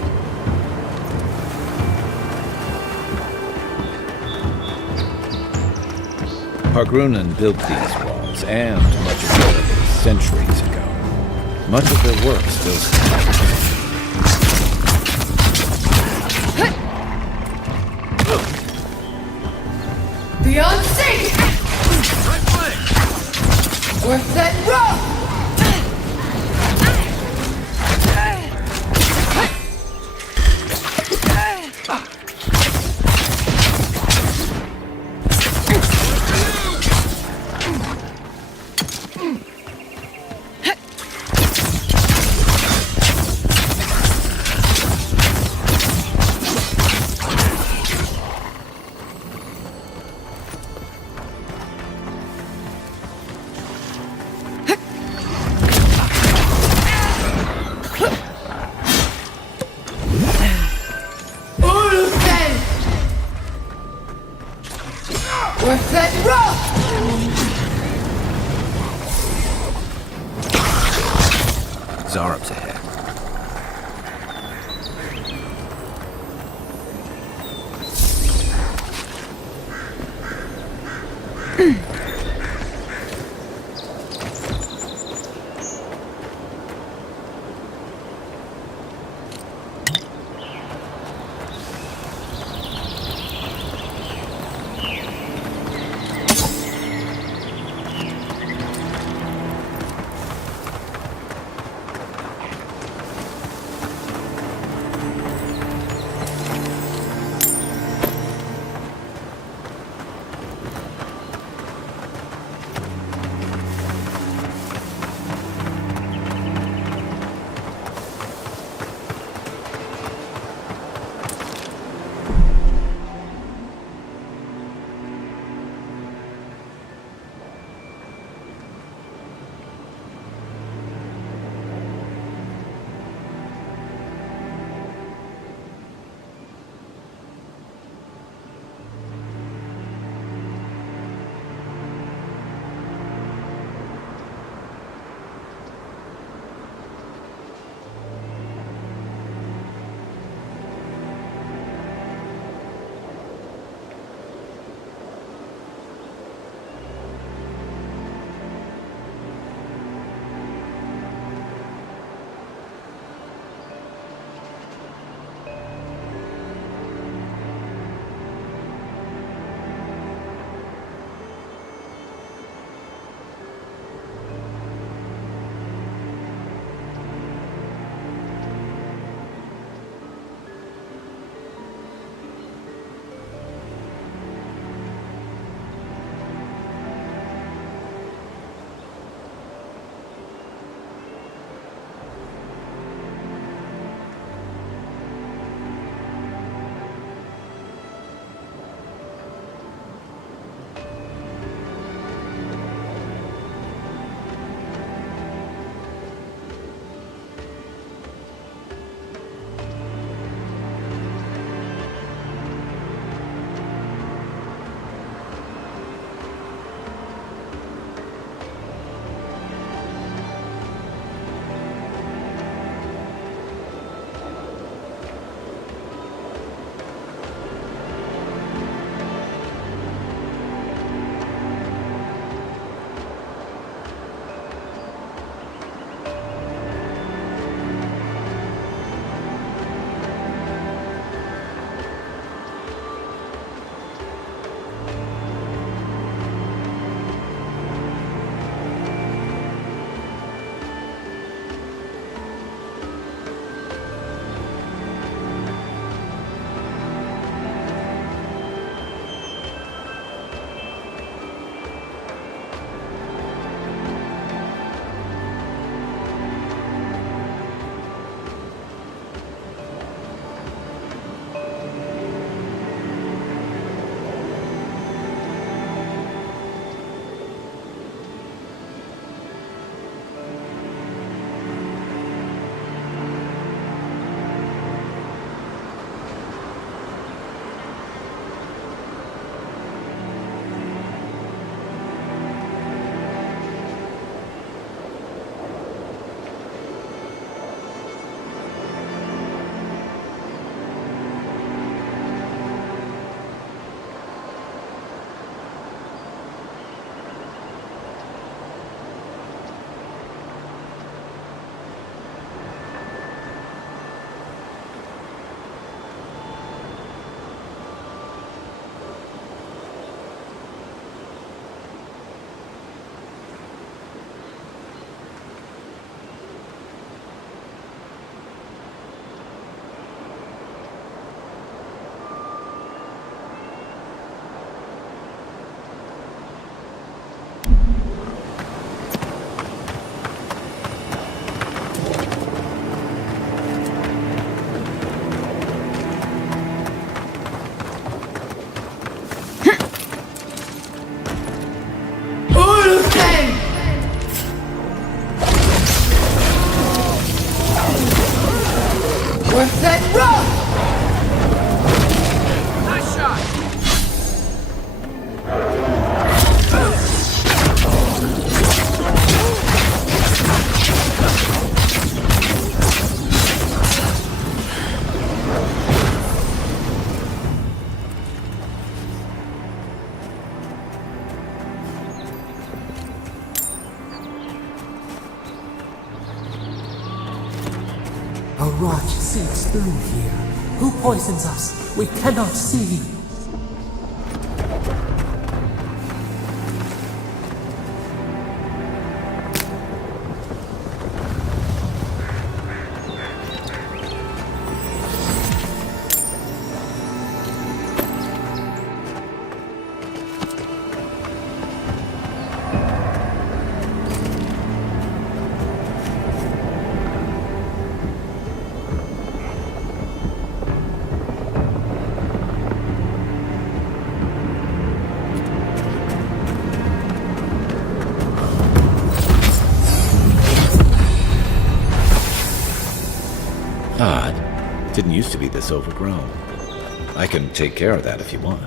Park-Runan built these walls, and much of their centuries ago. Much of their work still stands. Beyond sync! Right flank! We're set rough! We're set rough! Zarab's ahead. A rot seeps through here. Who poisons us? We cannot see. Odd. Didn't used to be this overgrown. I can take care of that if you want.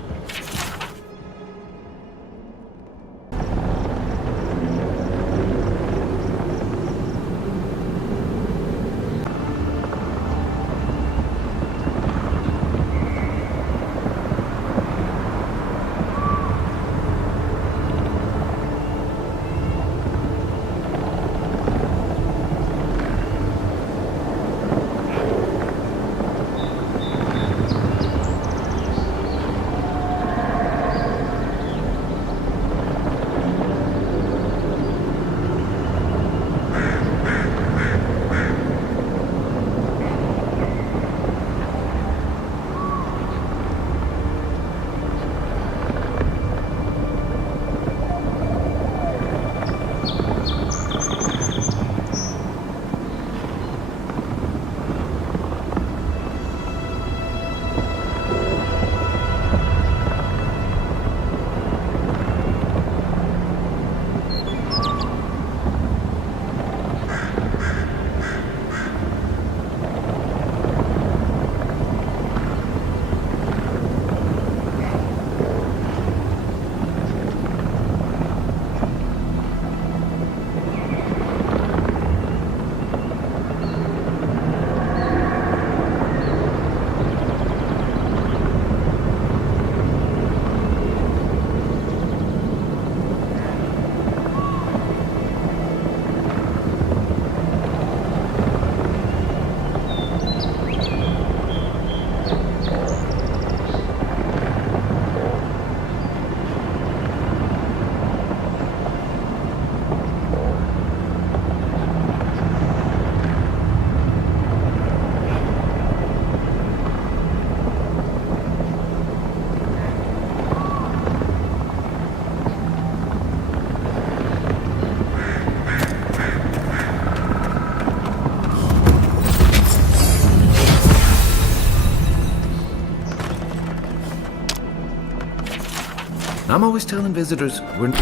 I'm always telling visitors we're...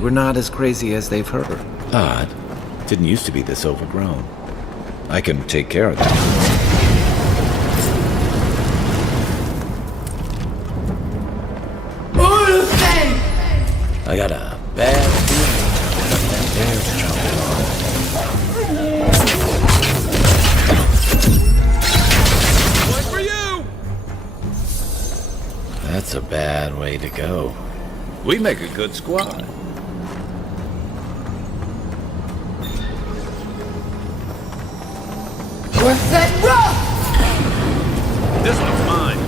We're not as crazy as they've heard. Odd. Didn't used to be this overgrown. I can take care of that. I got a bad feeling there's trouble. One for you! That's a bad way to go. We make a good squad. What's that rock? This one's mine.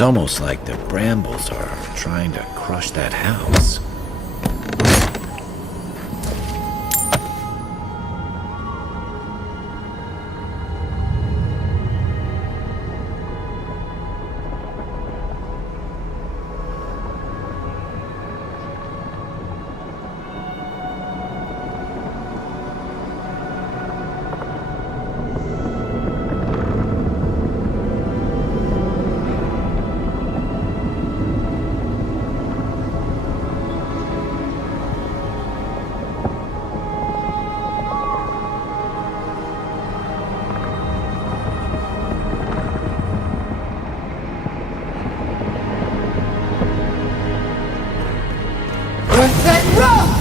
It's almost like the brambles are trying to crush that house. Worth that rough!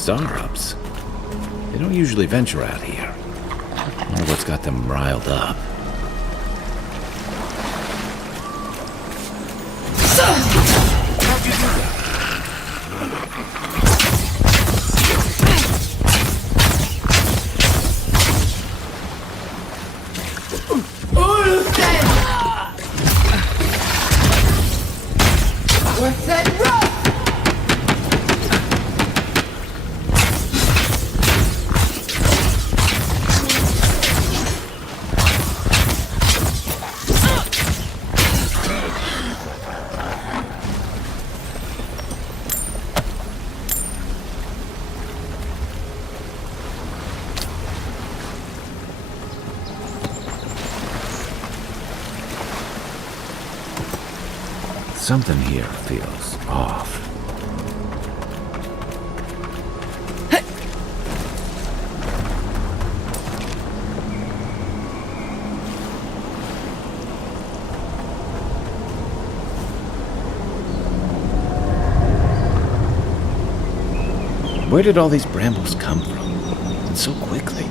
Zarups. They don't usually venture out here. I wonder what's got them riled up. How'd you do that? Worth that rough! Something here feels off. Where did all these brambles come from? And so quickly?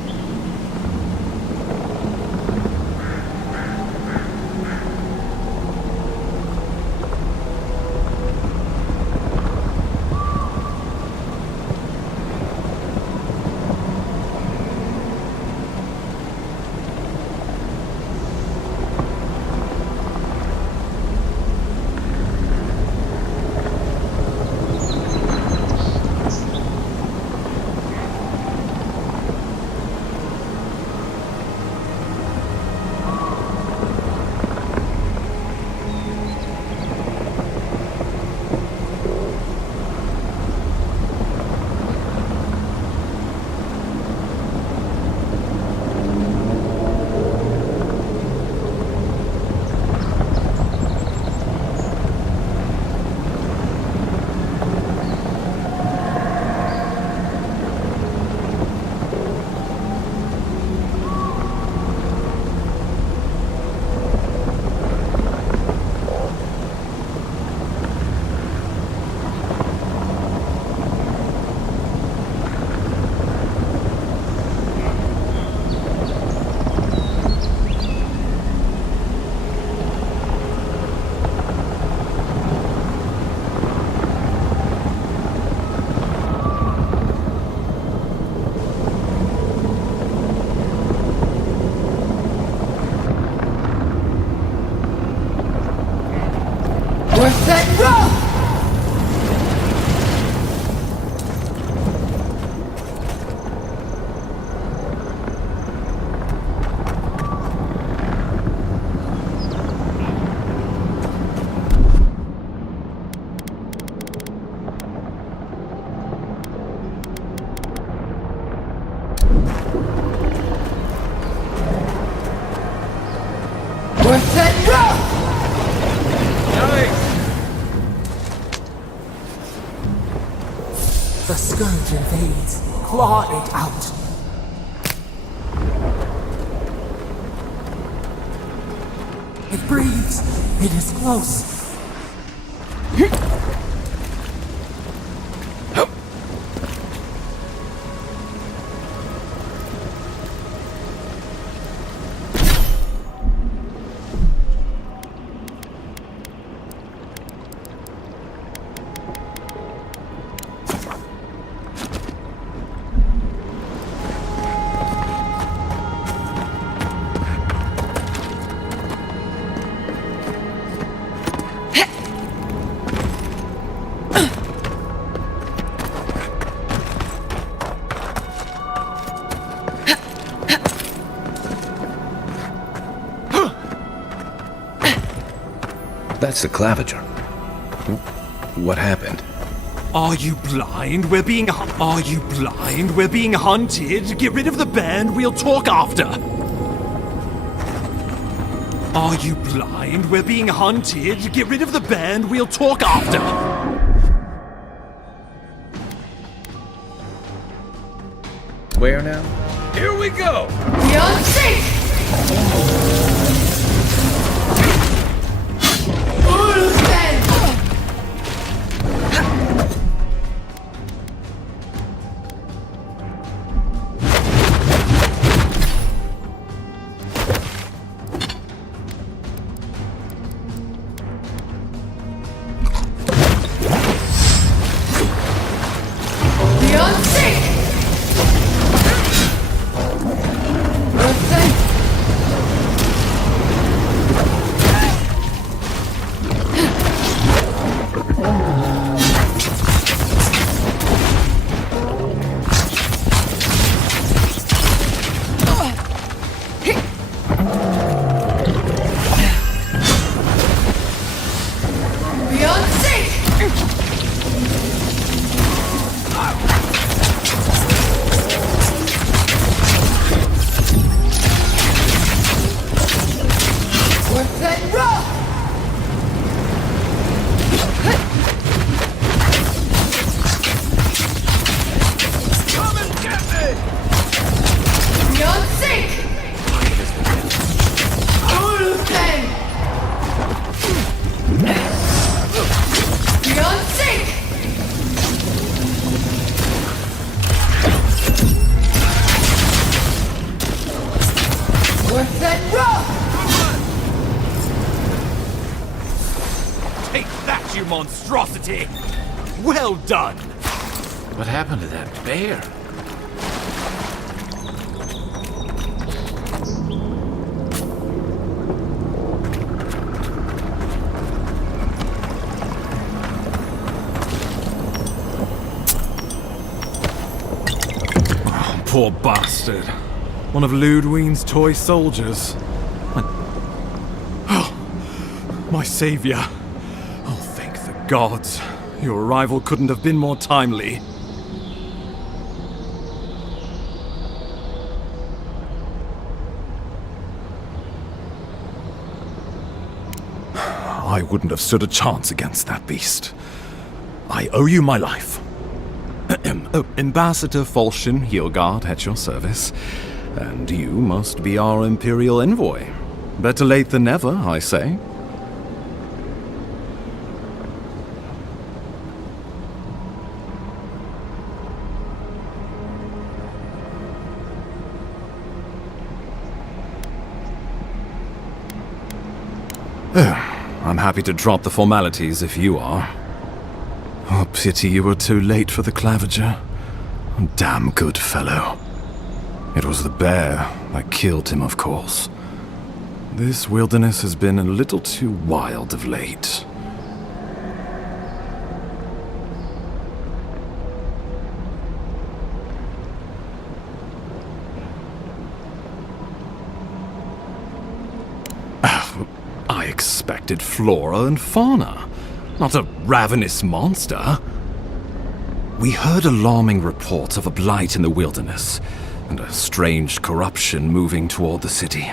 scourge invades. Claw it out. It breathes. It is close. That's the claviger. What happened? Are you blind? We're being hunted? Get rid of the band, we'll talk after. Are you blind? We're being hunted. Get rid of the band, we'll talk after. Where now? Here we go! Take that, you monstrosity! Well done! What happened to that bear? Oh, poor bastard. One of Ludwine's toy soldiers. Oh, my savior. Oh, thank the gods. Your arrival couldn't have been more timely. I wouldn't have stood a chance against that beast. I owe you my life. Ambassador Falchion Heelguard at your service. And you must be our Imperial envoy. Better late than never, I say. I'm happy to drop the formalities if you are. Oh, pity you were too late for the claviger. Damn good fellow. It was the bear that killed him, of course. This wilderness has been a little too wild of late. I expected flora and fauna, not a ravenous monster. We heard alarming reports of a blight in the wilderness, and a strange corruption moving toward the city.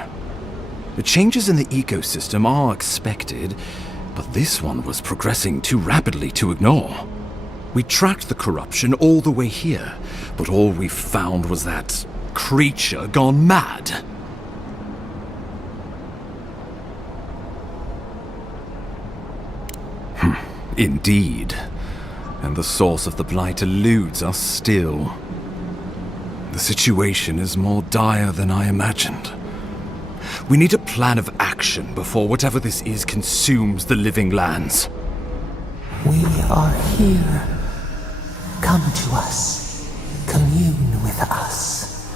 The changes in the ecosystem are expected, but this one was progressing too rapidly to ignore. We tracked the corruption all the way here, but all we found was that creature gone mad. Indeed. And the source of the blight eludes us still. The situation is more dire than I imagined. We need a plan of action before whatever this is consumes the living lands. We are here. Come to us. Commune with us.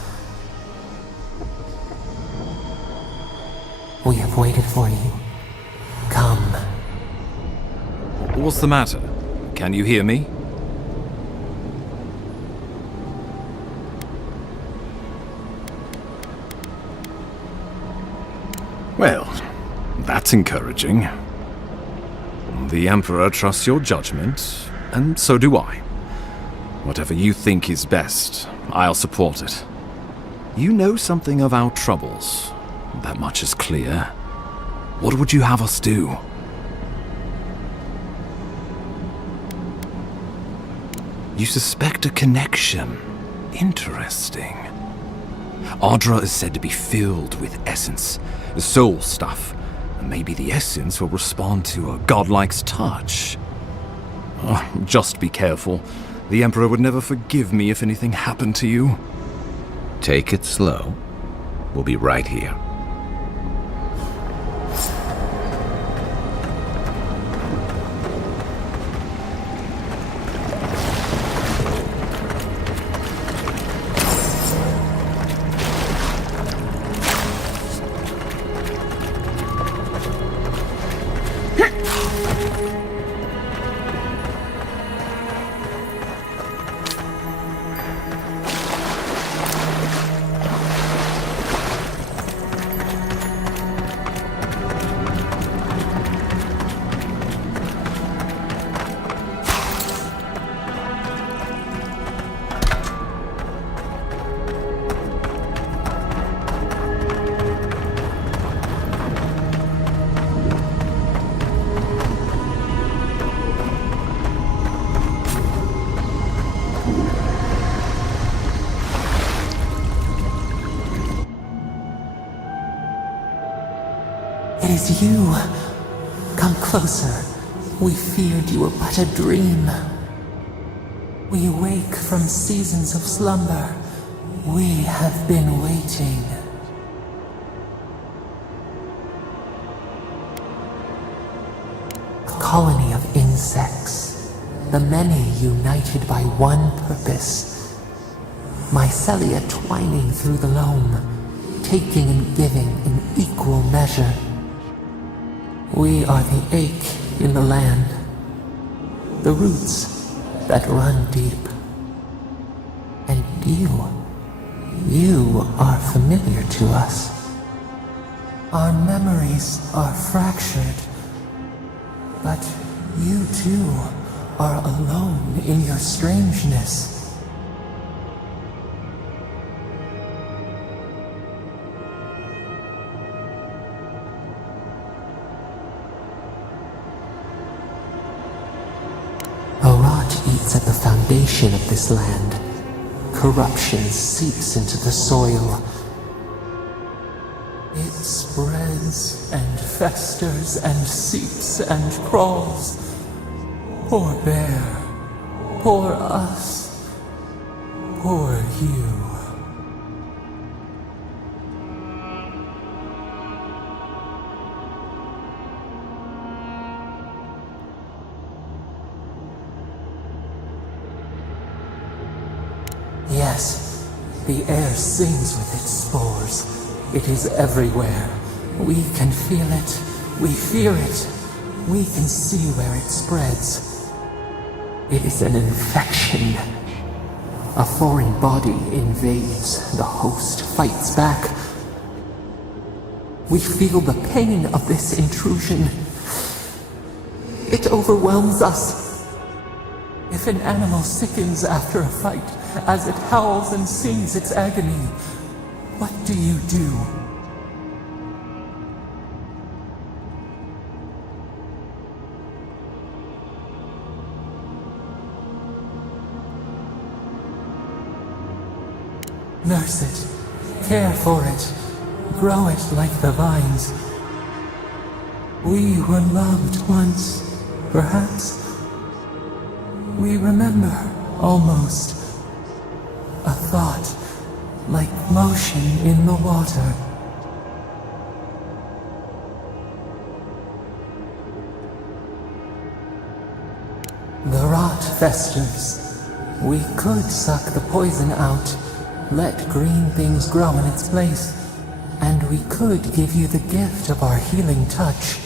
We have waited for you. Come. What's the matter? Can you hear me? Well, that's encouraging. The Emperor trusts your judgment, and so do I. Whatever you think is best, I'll support it. You know something of our troubles. That much is clear. What would you have us do? You suspect a connection. Interesting. Ardra is said to be filled with essence, soul stuff, and maybe the essence will respond to a godlike's touch. Oh, just be careful. The Emperor would never forgive me if anything happened to you. Take it slow. We'll be right here. It is you. Come closer. We feared you were but a dream. We wake from seasons of slumber. We have been waiting. A colony of insects. The many united by one purpose. Mycelia twining through the loam, taking and giving in equal measure. We are the ache in the land, the roots that run deep. And you are familiar to us. Our memories are fractured, but you too are alone in your strangeness. At the foundation of this land, corruption seeps into the soil. It spreads and festers and seeps and crawls. Poor bear, poor us, poor you. Yes, the air sings with its spores. It is everywhere. We can feel it. We fear it. We can see where it spreads. It is an infection. A foreign body invades. The host fights back. We feel the pain of this intrusion. It overwhelms us. If an animal sickens after a fight, as it howls and sings its agony, what do you do? Nurse it, care for it, grow it like the vines. We were loved once, perhaps. We remember, almost. A thought, like motion in the water. The rot festers. We could suck the poison out, let green things grow in its place, and we could give you the gift of our healing touch.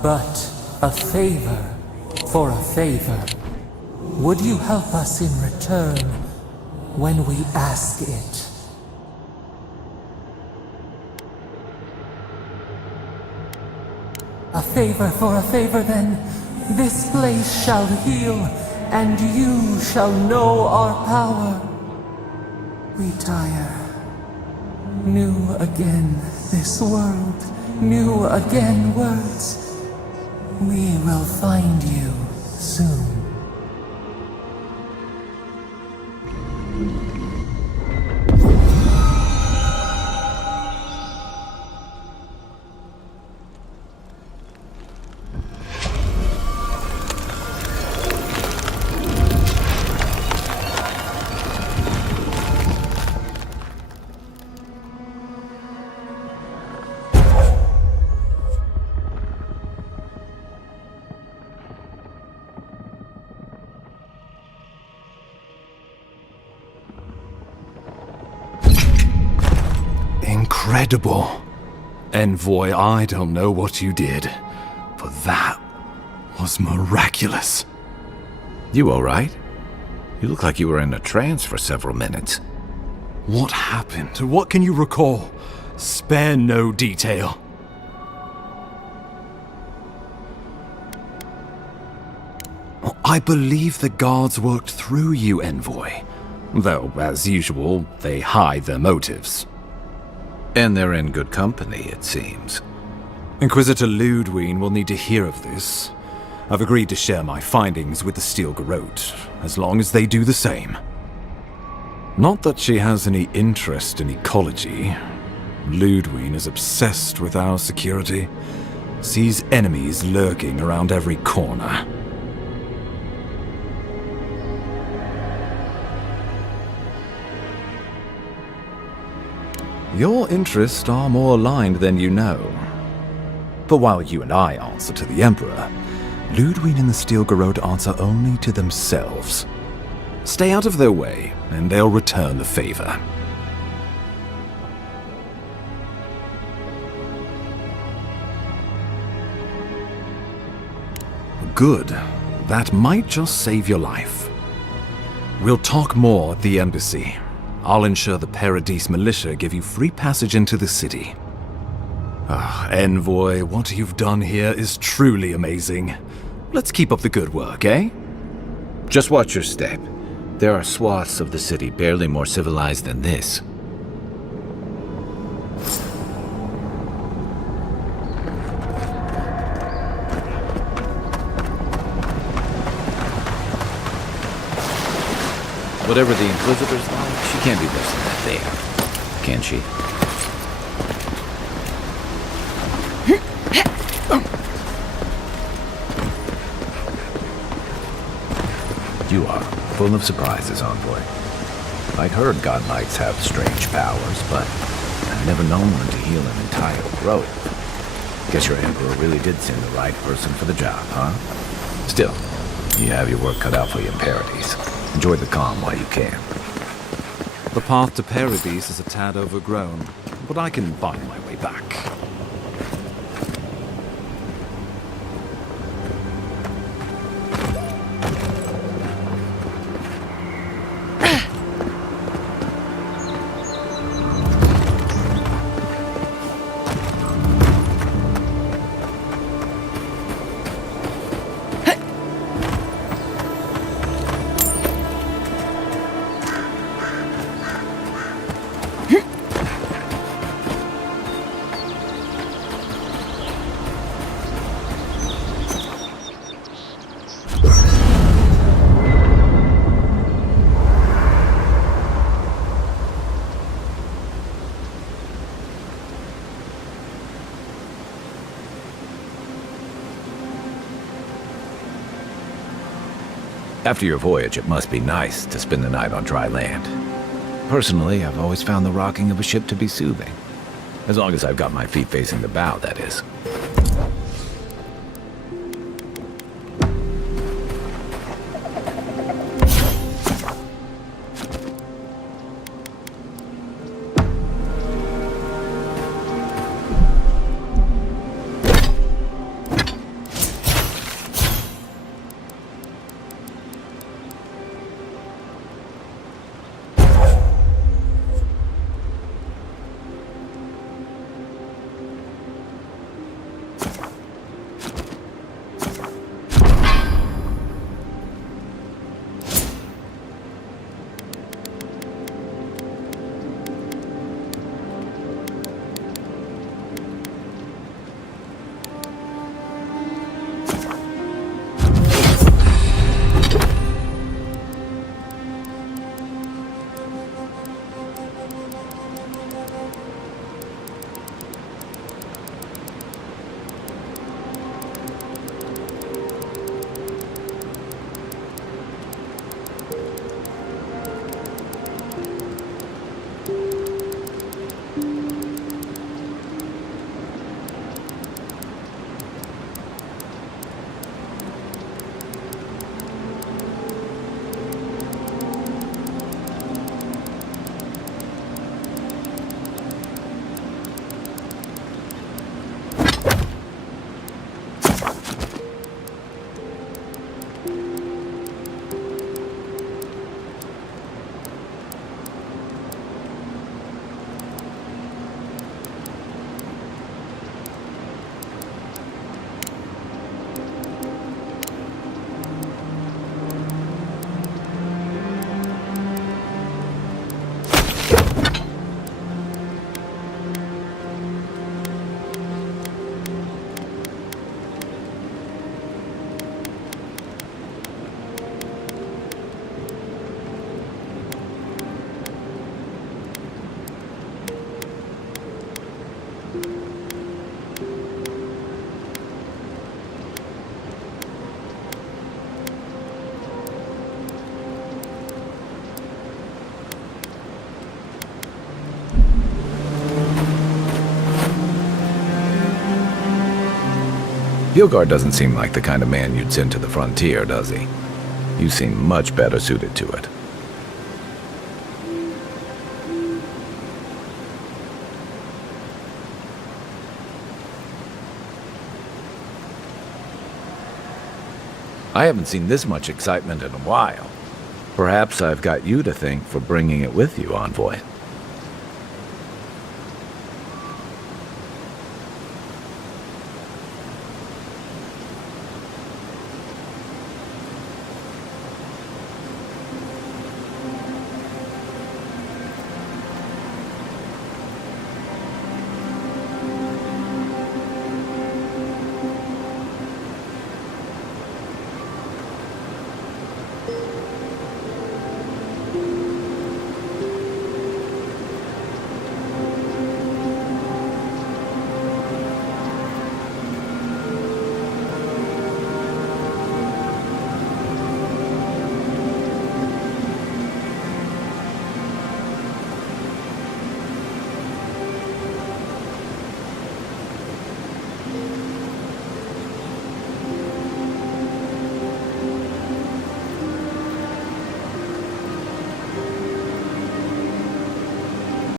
But a favor for a favor. Would you help us in return when we ask it? A favor for a favor then. This place shall heal, and you shall know our power. Retire. New again this world, new again words. We will find you soon. Incredible. Envoy, I don't know what you did, but that was miraculous. You all right? You look like you were in a trance for several minutes. What happened? What can you recall? Spare no detail. I believe the guards worked through you, Envoy. Though, as usual, they hide their motives. And they're in good company, it seems. Inquisitor Ludwig will need to hear of this. I've agreed to share my findings with the Steel Garrote, as long as they do the same. Not that she has any interest in ecology. Ludwig is obsessed with our security, sees enemies lurking around every corner. Your interests are more aligned than you know. But while you and I answer to the Emperor, Ludwig and the Steel Garrote answer only to themselves. Stay out of their way, and they'll return the favor. Good. That might just save your life. We'll talk more at the embassy. I'll ensure the Paradise militia give you free passage into the city. Envoy, what you've done here is truly amazing. Let's keep up the good work, eh? Just watch your step. There are swaths of the city barely more civilized than this. Whatever the Inquisitor's like, she can't be worse than that there, can she? You are full of surprises, Envoy. I'd heard God Knights have strange powers, but I've never known one to heal an entire grove. Guess your Emperor really did send the right person for the job, huh? Still, you have your work cut out for you in Paradise. Enjoy the calm while you can. The path to Paradise is a tad overgrown, but I can find my way back. After your voyage, it must be nice to spend the night on dry land. Personally, I've always found the rocking of a ship to be soothing. As long as I've got my feet facing the bow, that is. Bjorgard doesn't seem like the kind of man you'd send to the frontier, does he? You seem much better suited to it. I haven't seen this much excitement in a while. Perhaps I've got you to thank for bringing it with you, Envoy.